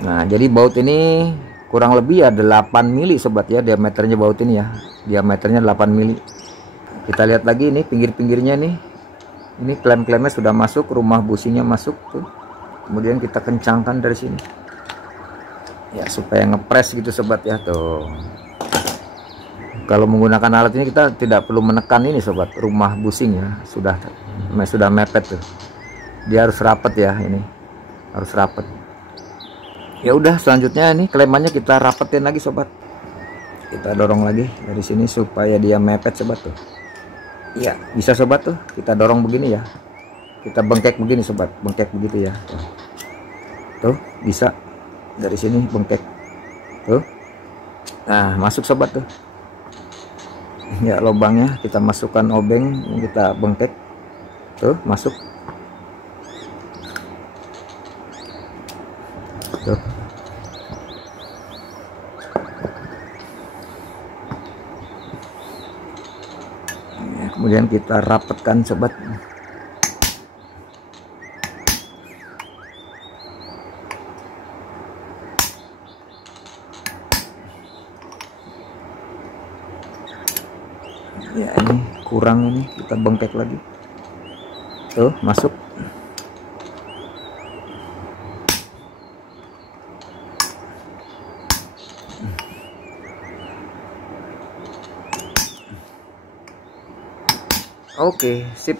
Nah, jadi baut ini kurang lebih ya 8 mili sobat ya, diameternya baut ini ya, diameternya 8 mili. Kita lihat lagi ini pinggir-pinggirnya nih, ini klem-klemnya sudah masuk, rumah businya masuk tuh. Kemudian kita kencangkan dari sini ya, supaya ngepres gitu sobat ya. Tuh, kalau menggunakan alat ini kita tidak perlu menekan ini sobat, rumah busing ya, sudah mepet tuh, dia harus rapet ya, ini harus rapet. Ya udah, selanjutnya ini klemannya kita rapetin lagi sobat, kita dorong lagi dari sini supaya dia mepet sobat tuh. Iya, bisa sobat tuh, kita dorong begini ya, kita bengkek begini sobat, bengkek begitu ya. Tuh, bisa dari sini bengkek tuh. Nah, masuk sobat tuh ya, lubangnya kita masukkan obeng, kita bengkek tuh, masuk tuh. Kemudian kita rapetkan sobat. Ya, ini kurang, ini kita bengkek lagi tuh, masuk. Oke, sip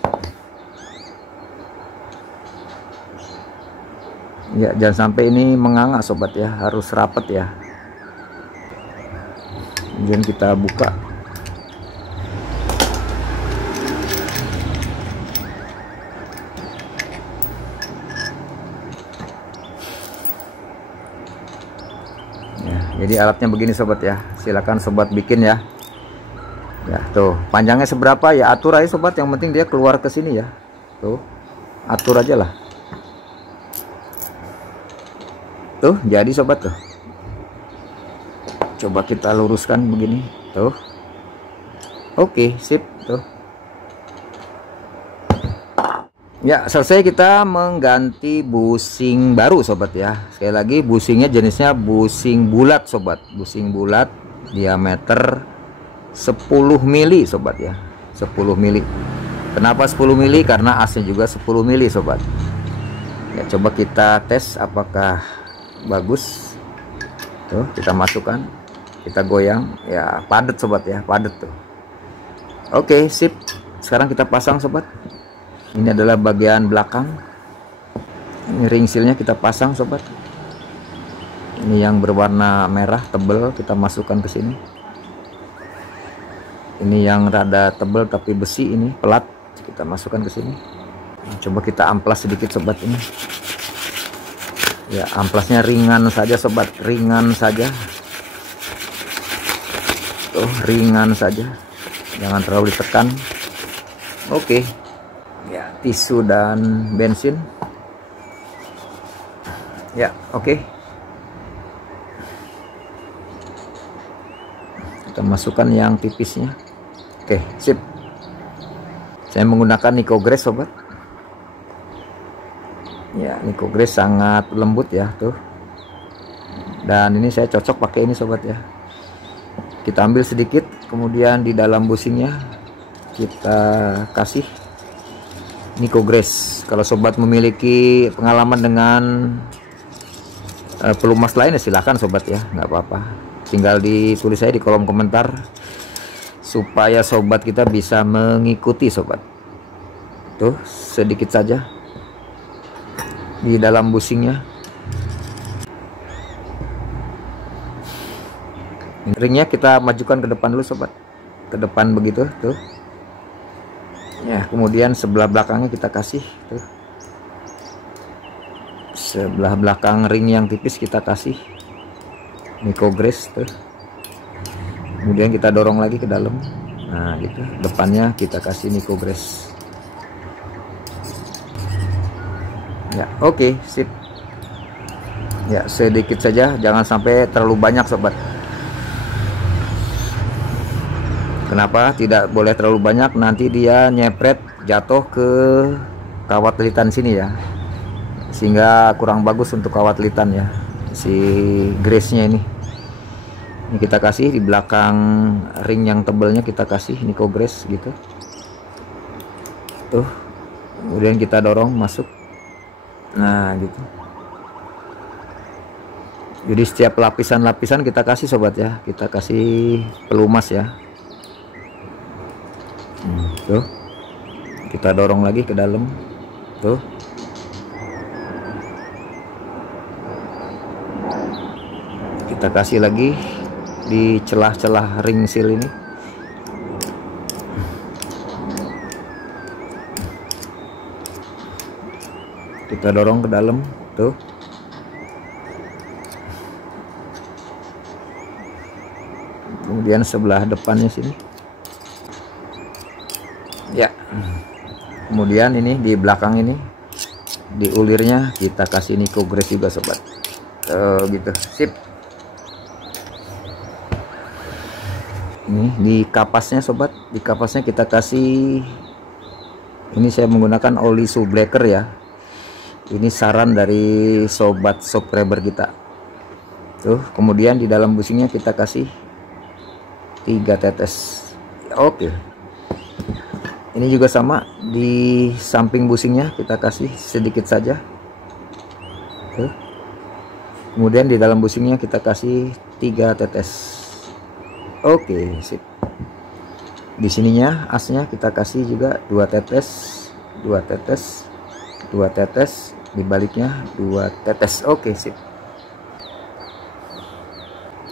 ya, jangan sampai ini menganga sobat ya, harus rapet ya. Kemudian kita buka ya. Jadi alatnya begini sobat ya, silakan sobat bikin ya. Ya tuh, panjangnya seberapa ya atur aja sobat, yang penting dia keluar ke sini ya. Tuh, atur aja lah. Tuh, jadi sobat tuh. Coba kita luruskan begini. Tuh. Oke, sip tuh. Ya, selesai kita mengganti busing baru sobat ya. Sekali lagi, busingnya jenisnya busing bulat sobat, busing bulat diameter 10 mili sobat ya, 10 mili. Kenapa 10 mili? Karena asnya juga 10 mili sobat ya. Coba kita tes apakah bagus. Tuh, kita masukkan, kita goyang ya, padat sobat ya, padat tuh. Oke, sip. Sekarang kita pasang sobat. Ini adalah bagian belakang, ini ring sealnya kita pasang sobat. Ini yang berwarna merah tebal, kita masukkan ke sini. Ini yang rada tebal tapi besi, ini pelat, kita masukkan ke sini. Coba kita amplas sedikit sobat ini. Ya, amplasnya ringan saja sobat, ringan saja. Tuh, ringan saja, jangan terlalu ditekan. Oke. Ya, tisu dan bensin. Ya, oke. Kita masukkan yang tipisnya. Oke, sip. Saya menggunakan Nicogress sobat. Ya, Nicogress sangat lembut ya tuh. Dan ini saya cocok pakai ini sobat ya. Kita ambil sedikit, kemudian di dalam busingnya kita kasih Nicogress. Kalau sobat memiliki pengalaman dengan pelumas lainnya silahkan sobat ya, nggak apa-apa. Tinggal ditulis saya di kolom komentar supaya sobat kita bisa mengikuti sobat. Tuh, sedikit saja di dalam busingnya. Ringnya kita majukan ke depan dulu sobat, ke depan begitu tuh ya. Kemudian sebelah belakangnya kita kasih tuh, sebelah belakang ring yang tipis kita kasih Nicogress tuh. Kemudian kita dorong lagi ke dalam, nah gitu, depannya kita kasih Nicogress. Ya, oke, sip. Ya, sedikit saja, jangan sampai terlalu banyak sobat. Kenapa tidak boleh terlalu banyak? Nanti dia nyepret jatuh ke kawat litan sini ya, sehingga kurang bagus untuk kawat litan ya, si grease-nya ini. Ini kita kasih di belakang ring yang tebelnya, kita kasih Nico Grease gitu. Tuh, kemudian kita dorong masuk. Nah, gitu. Jadi setiap lapisan-lapisan kita kasih sobat ya, kita kasih pelumas ya. Tuh, kita dorong lagi ke dalam. Tuh, kita kasih lagi di celah-celah ring seal ini. Kita dorong ke dalam. Tuh, kemudian sebelah depannya sini ya, kemudian ini di belakang ini, di ulirnya kita kasih Nico Grease juga sobat. Gitu, sip. Ini di kapasnya sobat, di kapasnya kita kasih, ini saya menggunakan oli sublecker ya, ini saran dari sobat subscriber kita. Tuh, kemudian di dalam bushingnya kita kasih 3 tetes. Oke, ini juga sama, di samping bushingnya kita kasih sedikit saja. Tuh. Kemudian di dalam bushingnya kita kasih 3 tetes. Oke, sip. Di sininya asnya kita kasih juga 2 tetes, 2 tetes, 2 tetes, di baliknya 2 tetes. Oke, sip.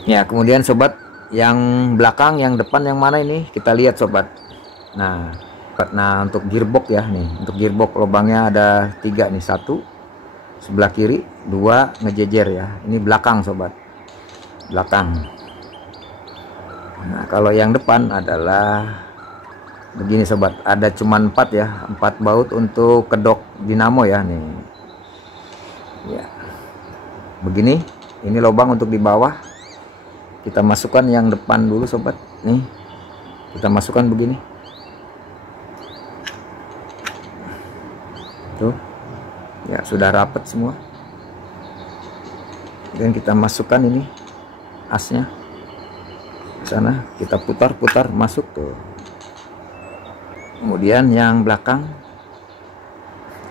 Ya, kemudian sobat, yang belakang, yang depan, yang mana ini kita lihat sobat. Nah, untuk gearbox ya nih, untuk gearbox lubangnya ada 3 nih, 1 sebelah kiri, 2 ngejejer ya. Ini belakang sobat, belakang. Nah, kalau yang depan adalah begini sobat, ada cuman 4 ya, 4 baut untuk kedok dinamo ya nih. Ya, begini. Ini lubang untuk di bawah. Kita masukkan yang depan dulu sobat. Nih, kita masukkan begini. Tuh, ya sudah rapat semua. Dan kita masukkan ini asnya ke sana, kita putar-putar masuk tuh. Kemudian yang belakang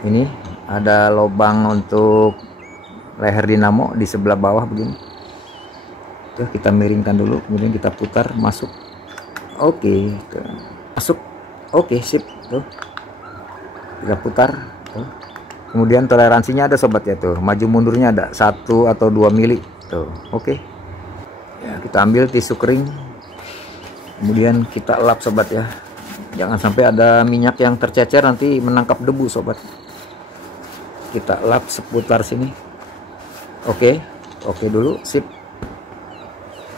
ini ada lubang untuk leher dinamo di sebelah bawah begini. Tuh, kita miringkan dulu, kemudian kita putar masuk. Oke, tuh. Masuk. Oke, sip. Tuh, kita putar. Tuh. Kemudian toleransinya ada sobat ya, tuh maju mundurnya ada 1 atau 2 mili tuh. Oke ya, kita ambil tisu kering, kemudian kita lap sobat ya, jangan sampai ada minyak yang tercecer nanti menangkap debu sobat. Kita lap seputar sini. Oke dulu, sip.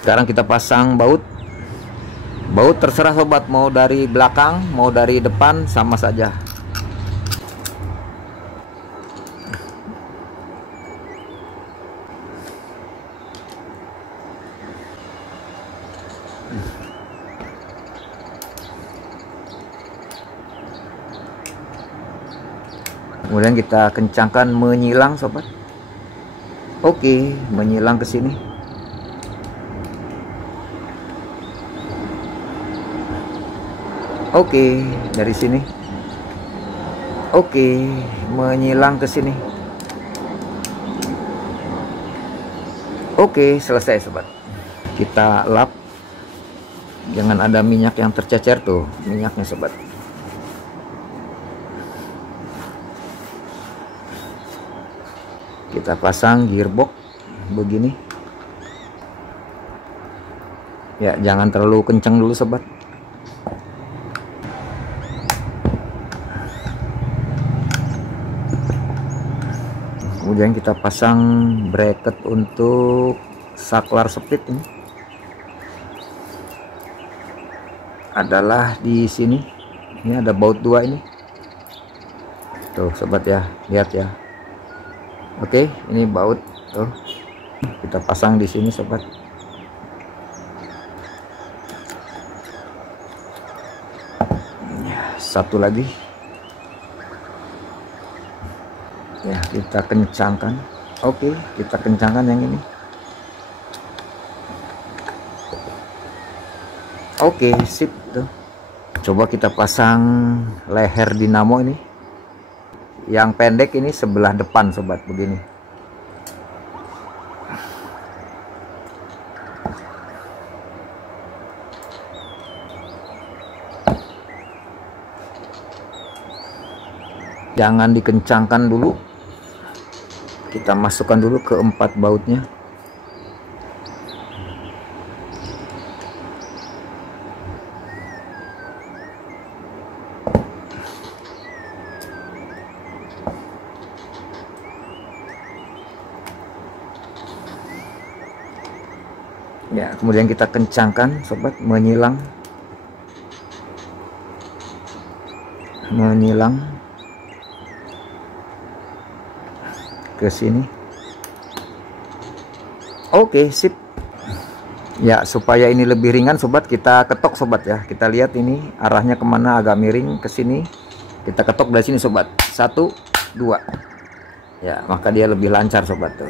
Sekarang kita pasang baut. Baut terserah sobat, mau dari belakang mau dari depan sama saja. Kemudian kita kencangkan menyilang sobat. Oke, menyilang ke sini. Oke, dari sini. Oke, menyilang ke sini. Oke, selesai sobat. Kita lap. Jangan ada minyak yang tercecer tuh, minyaknya sobat. Kita pasang gearbox begini. Ya, jangan terlalu kencang dulu sobat. Kemudian kita pasang bracket untuk saklar speed ini. Adalah di sini. Ini ada baut 2 ini. Tuh sobat ya, lihat ya. Oke, ini baut tuh. Kita pasang di sini sobat. Satu lagi. Ya, kita kencangkan. Oke, kita kencangkan yang ini. Oke, sip tuh. Coba kita pasang leher dinamo ini. Yang pendek ini sebelah depan sobat, begini. Jangan dikencangkan dulu. Kita masukkan dulu ke 4 bautnya. Ya, kemudian kita kencangkan sobat, menyilang ke sini. Oke, sip. Ya, supaya ini lebih ringan sobat, kita ketok sobat ya. Kita lihat ini arahnya kemana, agak miring ke sini. Kita ketok dari sini sobat. 1, 2. Ya, maka dia lebih lancar sobat tuh.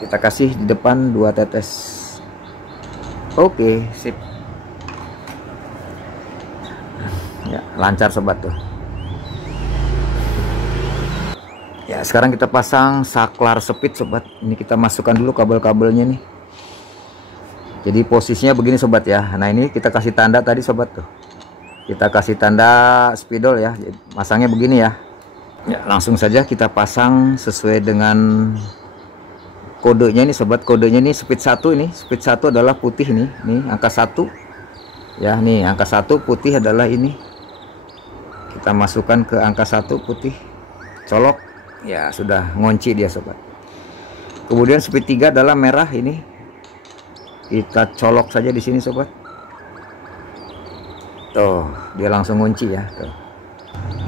Kita kasih di depan 2 tetes. Oke, sip. Ya, lancar sobat tuh. Ya, sekarang kita pasang saklar speed sobat. Ini kita masukkan dulu kabel-kabelnya nih. Jadi posisinya begini sobat ya. Nah, ini kita kasih tanda tadi sobat tuh. Kita kasih tanda spidol ya. Masangnya begini ya. Ya, langsung saja kita pasang sesuai dengan kodenya ini sobat. Kodenya ini speed 1 ini. Speed 1 adalah putih nih. Nih angka 1. Ya, nih angka 1 putih adalah ini. Kita masukkan ke angka 1 putih. Colok. Ya, sudah ngunci dia sobat. Kemudian speed 3 adalah merah ini. Kita colok saja di sini sobat. Tuh, dia langsung ngunci ya, tuh.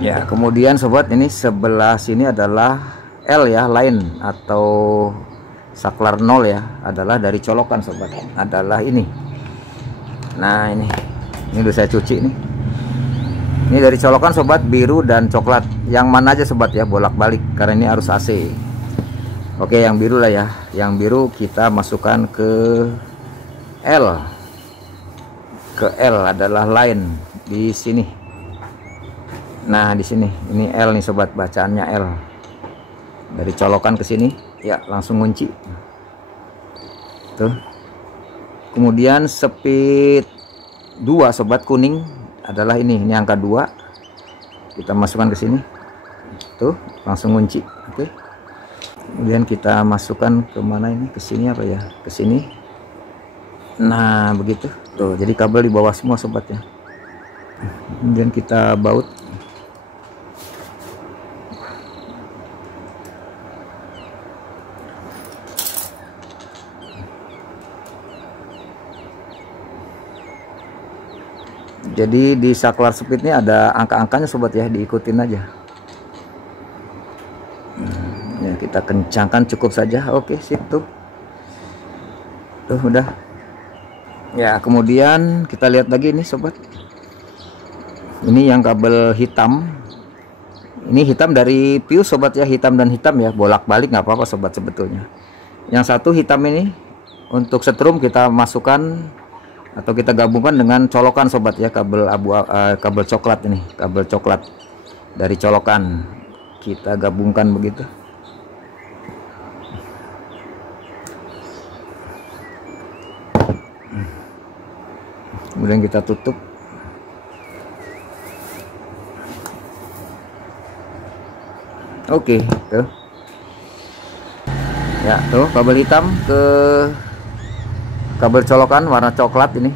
Ya, kemudian sobat ini sebelah sini adalah L ya, line atau saklar 0 ya, adalah dari colokan sobat. Adalah ini. Nah, ini udah saya cuci nih. Ini dari colokan sobat, biru dan coklat. Yang mana aja sobat ya, bolak-balik karena ini arus AC. Oke, yang biru lah ya. Yang biru kita masukkan ke L. Ke L adalah line di sini. Nah, di sini. Ini L nih sobat, bacaannya L. Dari colokan ke sini, ya langsung kunci. Tuh. Kemudian speed 2 sobat, kuning adalah ini angka 2. Kita masukkan ke sini. Tuh, langsung kunci. Oke. Kemudian kita masukkan ke mana ini? Ke sini apa ya? Ke sini. Nah, begitu. Tuh, jadi kabel di bawah semua sobat ya. Kemudian kita baut. Jadi di saklar speed ini ada angka-angkanya sobat ya, diikutin aja. Ya, kita kencangkan cukup saja. Oke, sip tuh. Tuh udah. Ya, kemudian kita lihat lagi nih sobat. Ini yang kabel hitam. Ini hitam dari fuse sobat ya, hitam dan hitam ya, bolak-balik nggak apa-apa sobat sebetulnya. Yang satu hitam ini untuk setrum kita masukkan atau kita gabungkan dengan colokan sobat ya, kabel kabel coklat ini, kabel coklat dari colokan kita gabungkan begitu. Kemudian kita tutup. Oke, tuh. Ya, tuh kabel hitam ke kabel colokan warna coklat ini.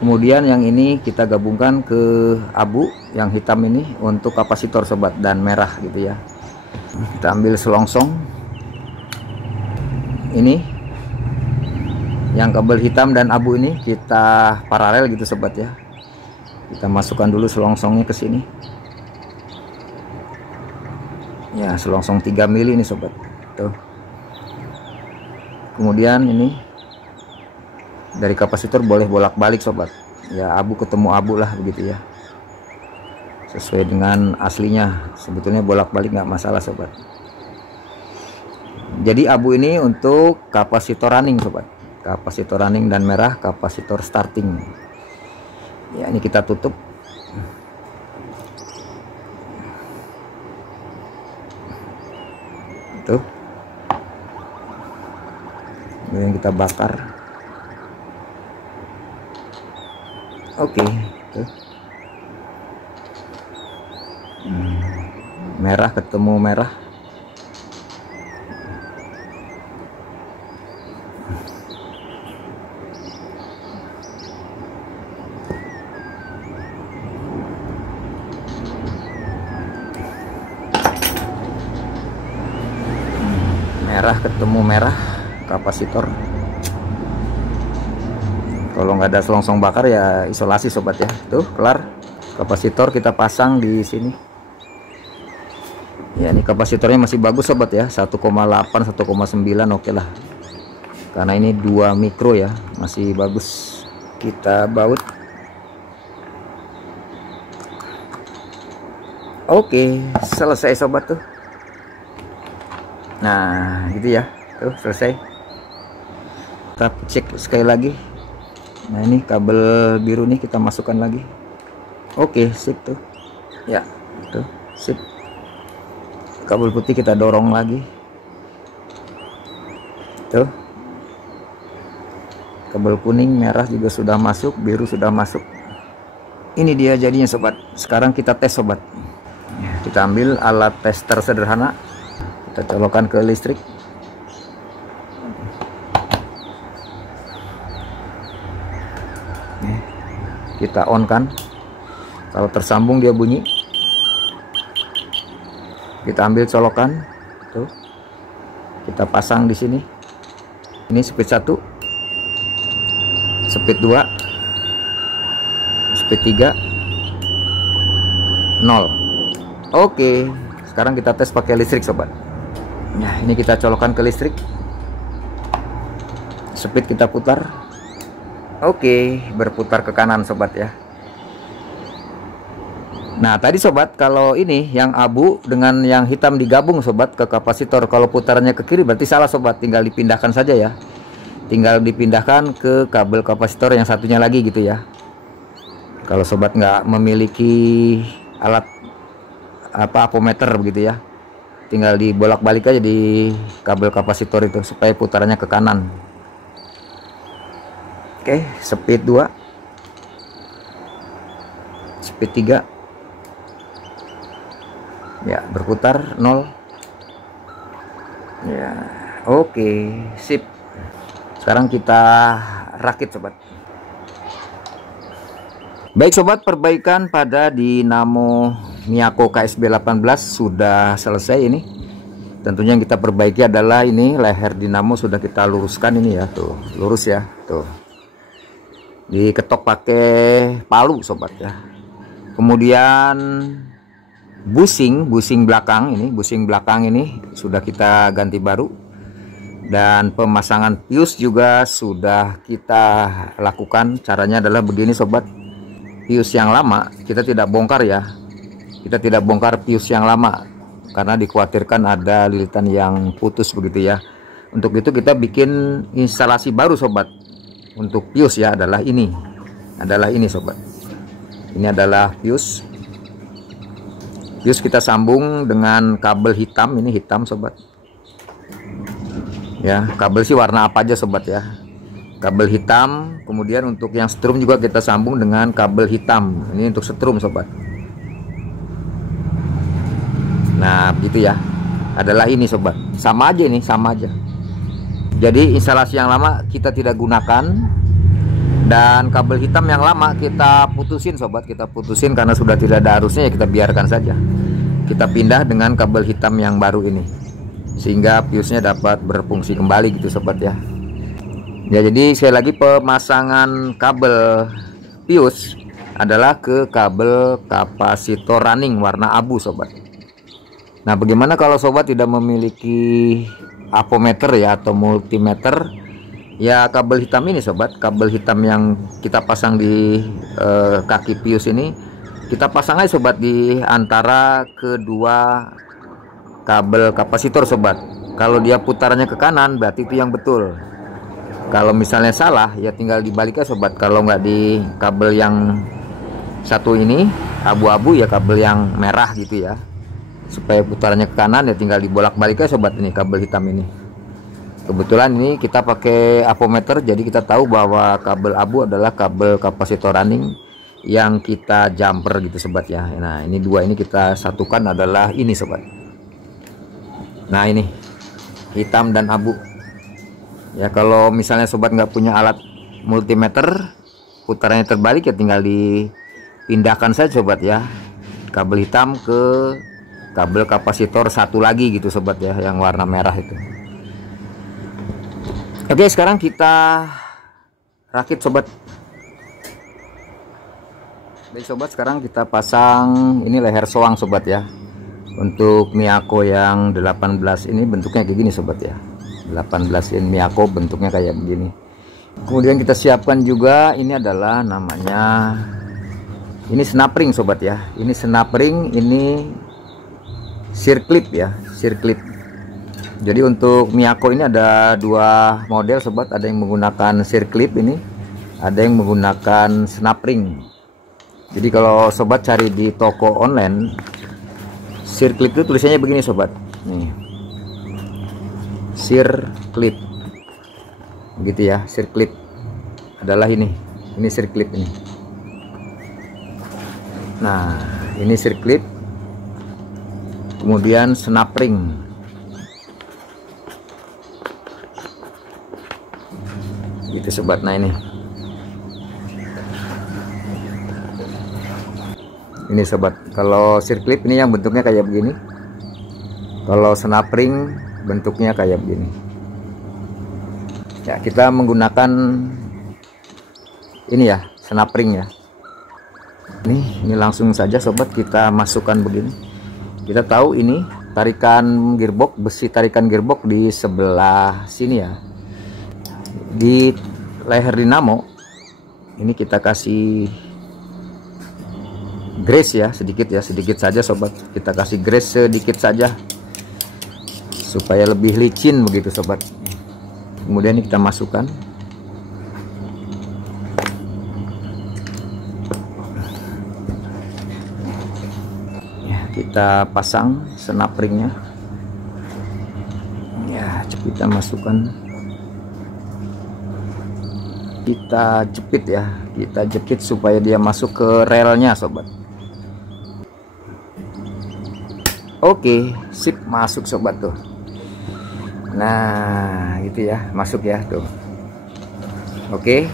Kemudian yang ini kita gabungkan ke abu yang hitam ini untuk kapasitor sobat, dan merah gitu ya. Kita ambil selongsong ini, yang kabel hitam dan abu ini kita paralel gitu sobat ya. Kita masukkan dulu selongsongnya ke sini Ya, selongsong 3 mili ini sobat. Tuh. Kemudian ini dari kapasitor boleh bolak-balik sobat. Ya, abu ketemu abu lah begitu ya. Sesuai dengan aslinya. Sebetulnya bolak-balik nggak masalah sobat. Jadi abu ini untuk kapasitor running sobat. Kapasitor running dan merah kapasitor starting. Ya, ini kita tutup. Tuh. Kemudian kita bakar. Oke, tuh. Merah ketemu merah. Merah ketemu merah kapasitor. Kalau nggak ada selongsong bakar ya isolasi sobat ya. Tuh kelar. Kapasitor kita pasang di sini. Ya, ini kapasitornya masih bagus sobat ya. 1,8 1,9 oke lah. Karena ini 2 mikro ya, masih bagus. Kita baut. Oke, selesai sobat tuh. Nah, gitu ya. Tuh, selesai. Kita cek sekali lagi. Nah, ini kabel biru nih kita masukkan lagi. Oke, sip tuh. Ya, tuh, sip. Kabel putih kita dorong lagi. Tuh. Kabel kuning, merah juga sudah masuk, biru sudah masuk. Ini dia jadinya sobat. Sekarang kita tes sobat. Kita ambil alat tester sederhana. Kita colokkan ke listrik. Kita on kan. Kalau tersambung dia bunyi. Kita ambil colokan. Tuh. Kita pasang di sini. Ini speed 1. Speed 2. Speed 3. 0. Oke. Sekarang kita tes pakai listrik sobat. Nah, ini kita colokkan ke listrik. Speed kita putar. Oke, berputar ke kanan sobat ya. Nah, tadi sobat, kalau ini yang abu dengan yang hitam digabung sobat ke kapasitor, kalau putarannya ke kiri berarti salah sobat, tinggal dipindahkan saja ya. Tinggal dipindahkan ke kabel kapasitor yang satunya lagi gitu ya. Kalau sobat nggak memiliki alat apometer begitu ya, tinggal dibolak-balik aja di kabel kapasitor itu supaya putarannya ke kanan. Oke, speed 2. Speed 3. Ya, berputar 0. Ya, oke, sip. Sekarang kita rakit sobat. Baik sobat, perbaikan pada dinamo Miyako KSB 18 sudah selesai ini. Tentunya yang kita perbaiki adalah ini leher dinamo sudah kita luruskan ini ya, tuh lurus ya, tuh diketok pakai palu sobat ya. Kemudian busing belakang ini sudah kita ganti baru, dan pemasangan pius juga sudah kita lakukan. Caranya adalah begini sobat, pius yang lama kita tidak bongkar ya. Kita tidak bongkar pius yang lama karena dikhawatirkan ada lilitan yang putus begitu ya. Untuk itu kita bikin instalasi baru sobat. Untuk pius ya adalah ini sobat. Ini adalah pius. Pius kita sambung dengan kabel hitam, ini hitam sobat. Ya, kabel sih warna apa aja sobat ya. Kabel hitam, kemudian untuk yang setrum juga kita sambung dengan kabel hitam. Ini untuk setrum sobat. Nah, begitu ya. Adalah ini sobat. Sama aja ini, sama aja. Jadi instalasi yang lama kita tidak gunakan, dan kabel hitam yang lama kita putusin sobat, kita putusin karena sudah tidak ada arusnya ya, kita biarkan saja. Kita pindah dengan kabel hitam yang baru ini, sehingga piusnya dapat berfungsi kembali gitu sobat ya. Ya, jadi sekali lagi pemasangan kabel pius adalah ke kabel kapasitor running warna abu sobat. Nah, bagaimana kalau sobat tidak memiliki apometer ya atau multimeter? Ya kabel hitam ini sobat, kabel hitam yang kita pasang di kaki pius ini, kita pasang aja sobat di antara kedua kabel kapasitor sobat. Kalau dia putarannya ke kanan berarti itu yang betul. Kalau misalnya salah ya tinggal dibaliknya sobat. Kalau nggak di kabel yang satu ini abu-abu ya kabel yang merah gitu ya, supaya putarannya ke kanan ya tinggal dibolak-baliknya sobat. Ini kabel hitam ini kebetulan ini kita pakai apometer, jadi kita tahu bahwa kabel abu adalah kabel kapasitor running yang kita jumper gitu sobat ya. Nah ini dua ini kita satukan adalah ini sobat. Nah ini hitam dan abu ya. Kalau misalnya sobat nggak punya alat multimeter, putarannya terbalik ya tinggal dipindahkan saja sobat ya, kabel hitam ke kabel kapasitor satu lagi gitu sobat ya, yang warna merah itu. Oke, sekarang kita rakit sobat. Baik sobat, sekarang kita pasang ini leher soang sobat ya. Untuk Miyako yang 18 ini bentuknya kayak gini sobat ya. 18 in Miyako bentuknya kayak begini. Kemudian kita siapkan juga ini adalah namanya, ini snap ring sobat ya. Ini snap ring, ini sirklip ya, sirklip. Jadi untuk Miyako ini ada dua model sobat, ada yang menggunakan sirklip ini, ada yang menggunakan snap ring. Jadi kalau sobat cari di toko online, sirklip itu tulisannya begini sobat. Nih. Sirklip. Gitu ya, sirklip adalah ini sirklip ini. Nah, ini sirklip. Kemudian snap ring. Gitu sobat. Nah ini sobat, kalau sirklip ini yang bentuknya kayak begini, kalau snap ring bentuknya kayak begini ya. Kita menggunakan ini ya, snap ring ya. Ini langsung saja sobat kita masukkan begini. Kita tahu ini tarikan gearbox, besi tarikan gearbox di sebelah sini ya, di leher dinamo ini kita kasih grease ya, sedikit saja sobat. Kita kasih grease sedikit saja supaya lebih licin begitu sobat. Kemudian ini kita masukkan ya, kita pasang snap ringnya ya, kita masukkan, kita jepit ya, kita jepit supaya dia masuk ke relnya sobat. Oke, sip, masuk sobat tuh. Nah gitu ya, masuk ya tuh. Oke,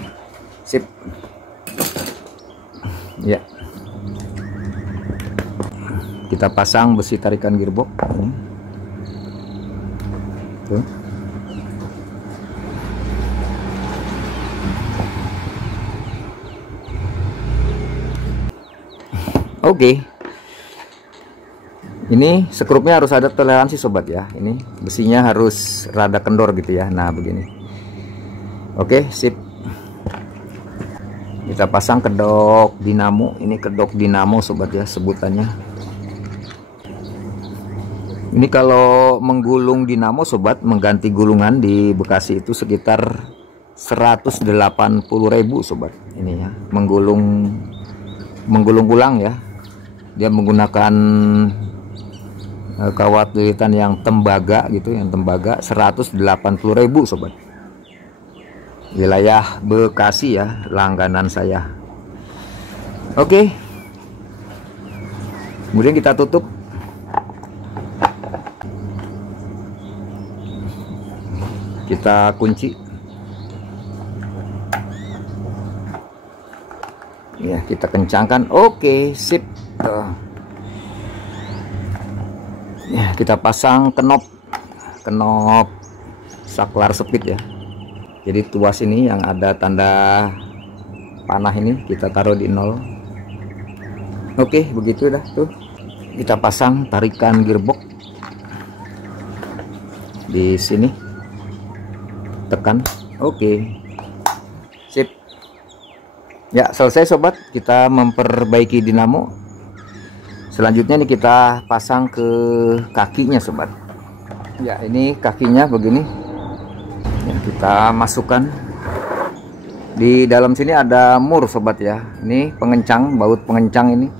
sip ya. Kita pasang besi tarikan gearbox ini tuh. Oke, ini skrupnya harus ada toleransi sobat ya. Ini besinya harus rada kendor gitu ya. Nah begini. Oke, sip. Kita pasang kedok dinamo. Ini kedok dinamo sobat ya sebutannya. Ini kalau menggulung dinamo sobat, mengganti gulungan di Bekasi itu sekitar 180.000 sobat. Ini ya, menggulung ulang ya. Dia menggunakan kawat lilitan yang tembaga gitu, yang tembaga 180.000 sobat. Wilayah Bekasi ya, langganan saya. Oke. Kemudian kita tutup. Kita kunci. Ya, kita kencangkan. Oke, sip. Ya, kita pasang knop saklar speed ya. Jadi tuas ini yang ada tanda panah ini kita taruh di 0. Oke, begitu dah tuh. Kita pasang tarikan gearbox di sini, tekan. Oke, sip. Ya, selesai sobat, kita memperbaiki dinamo. Selanjutnya nih kita pasang ke kakinya sobat. Ya, ini kakinya begini ya, kita masukkan di dalam sini. Ada mur sobat ya, ini pengencang, baut pengencang ini,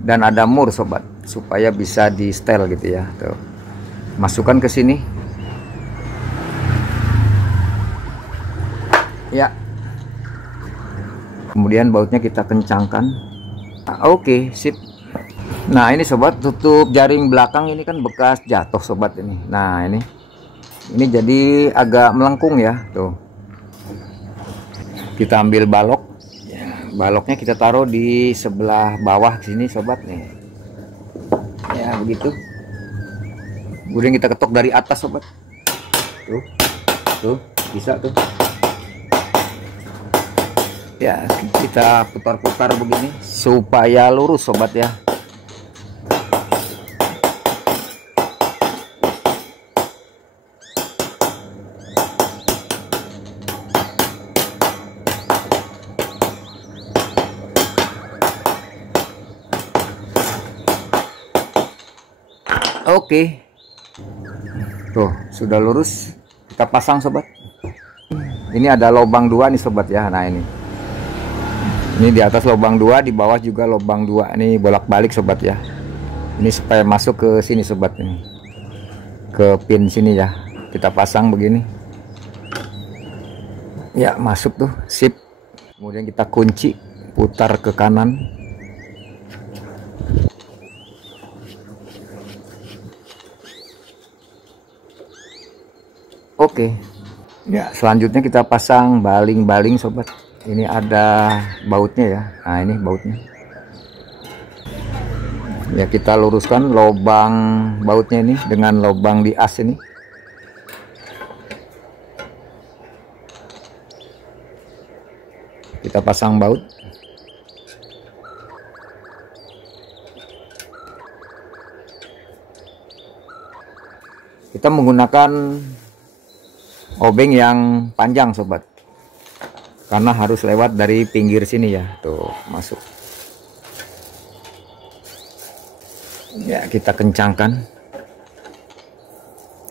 dan ada mur sobat supaya bisa di setel gitu ya. Tuh, masukkan ke sini ya, kemudian bautnya kita kencangkan. Oke, sip. Nah ini sobat, tutup jaring belakang ini kan bekas jatuh sobat ini. Nah ini jadi agak melengkung ya. Tuh, kita ambil balok ya, baloknya kita taruh di sebelah bawah sini sobat nih ya, begitu. Kemudian kita ketok dari atas sobat. Tuh bisa tuh ya, kita putar-putar begini supaya lurus sobat ya. Oke, tuh sudah lurus, kita pasang sobat. Ini ada lubang 2 nih sobat ya. Nah ini di atas lubang 2, di bawah juga lubang 2. Ini bolak-balik sobat ya. Ini supaya masuk ke sini sobat, ini ke pin sini ya. Kita pasang begini ya, masuk tuh, sip. Kemudian kita kunci, putar ke kanan. Oke ya, selanjutnya kita pasang baling-baling sobat. Ini ada bautnya ya. Nah ini bautnya ya, kita luruskan lubang bautnya ini dengan lubang di as ini. Kita pasang baut. Kita menggunakan obeng yang panjang sobat, karena harus lewat dari pinggir sini ya. Tuh masuk ya, kita kencangkan.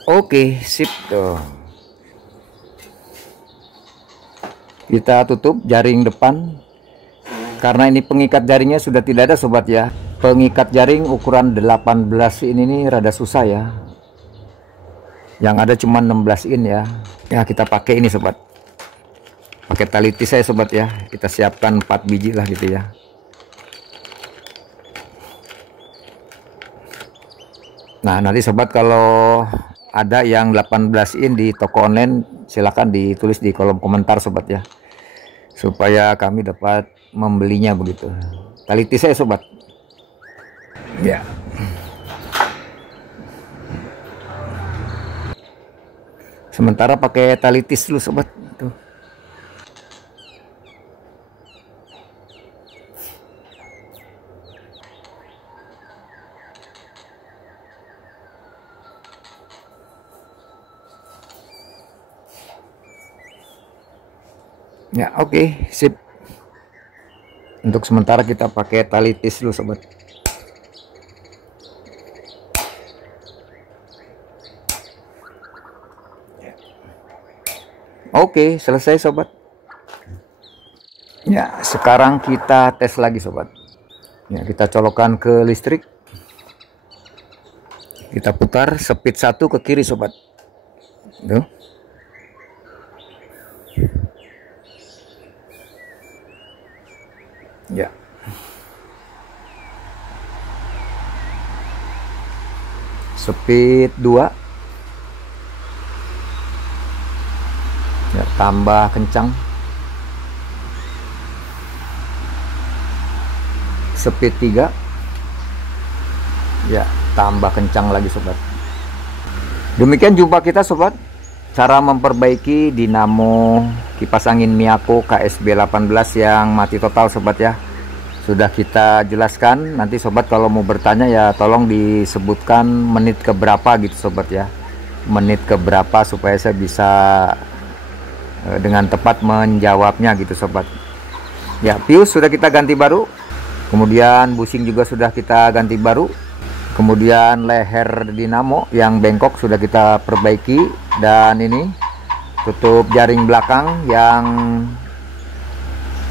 Oke, sip. Tuh kita tutup jaring depan, karena ini pengikat jaringnya sudah tidak ada sobat ya. Pengikat jaring ukuran 18 in ini rada susah ya, yang ada cuma 16 in ya. Ya kita pakai ini sobat, pakai tali tis saya sobat ya. Kita siapkan 4 biji lah gitu ya. Nah nanti sobat kalau ada yang 18 in di toko online, silahkan ditulis di kolom komentar sobat ya, supaya kami dapat membelinya begitu. Tali tis saya sobat ya. Sementara pakai tali tis dulu sobat. Tuh. Ya oke, sip. Untuk sementara kita pakai tali tis dulu sobat. Oke, selesai sobat. Ya, sekarang kita tes lagi sobat. Ya, kita colokkan ke listrik. Kita putar speed 1 ke kiri sobat. Tuh. Ya. Speed 2. Ya, tambah kencang. Speed 3. Ya, tambah kencang lagi sobat. Demikian jumpa kita sobat, cara memperbaiki dinamo kipas angin Miyako KSB 18 yang mati total sobat ya. Sudah kita jelaskan. Nanti sobat kalau mau bertanya ya tolong disebutkan menit keberapa gitu sobat ya. menit ke berapa supaya saya bisa dengan tepat menjawabnya gitu sobat. Ya, fuse sudah kita ganti baru, kemudian bushing juga sudah kita ganti baru, kemudian leher dinamo yang bengkok sudah kita perbaiki, dan ini tutup jaring belakang yang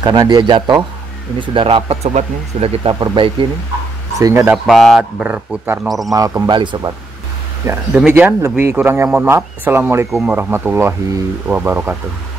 karena dia jatuh ini sudah rapat sobat nih, sudah kita perbaiki nih sehingga dapat berputar normal kembali sobat. Ya, demikian, lebih kurangnya mohon maaf. Assalamualaikum warahmatullahi wabarakatuh.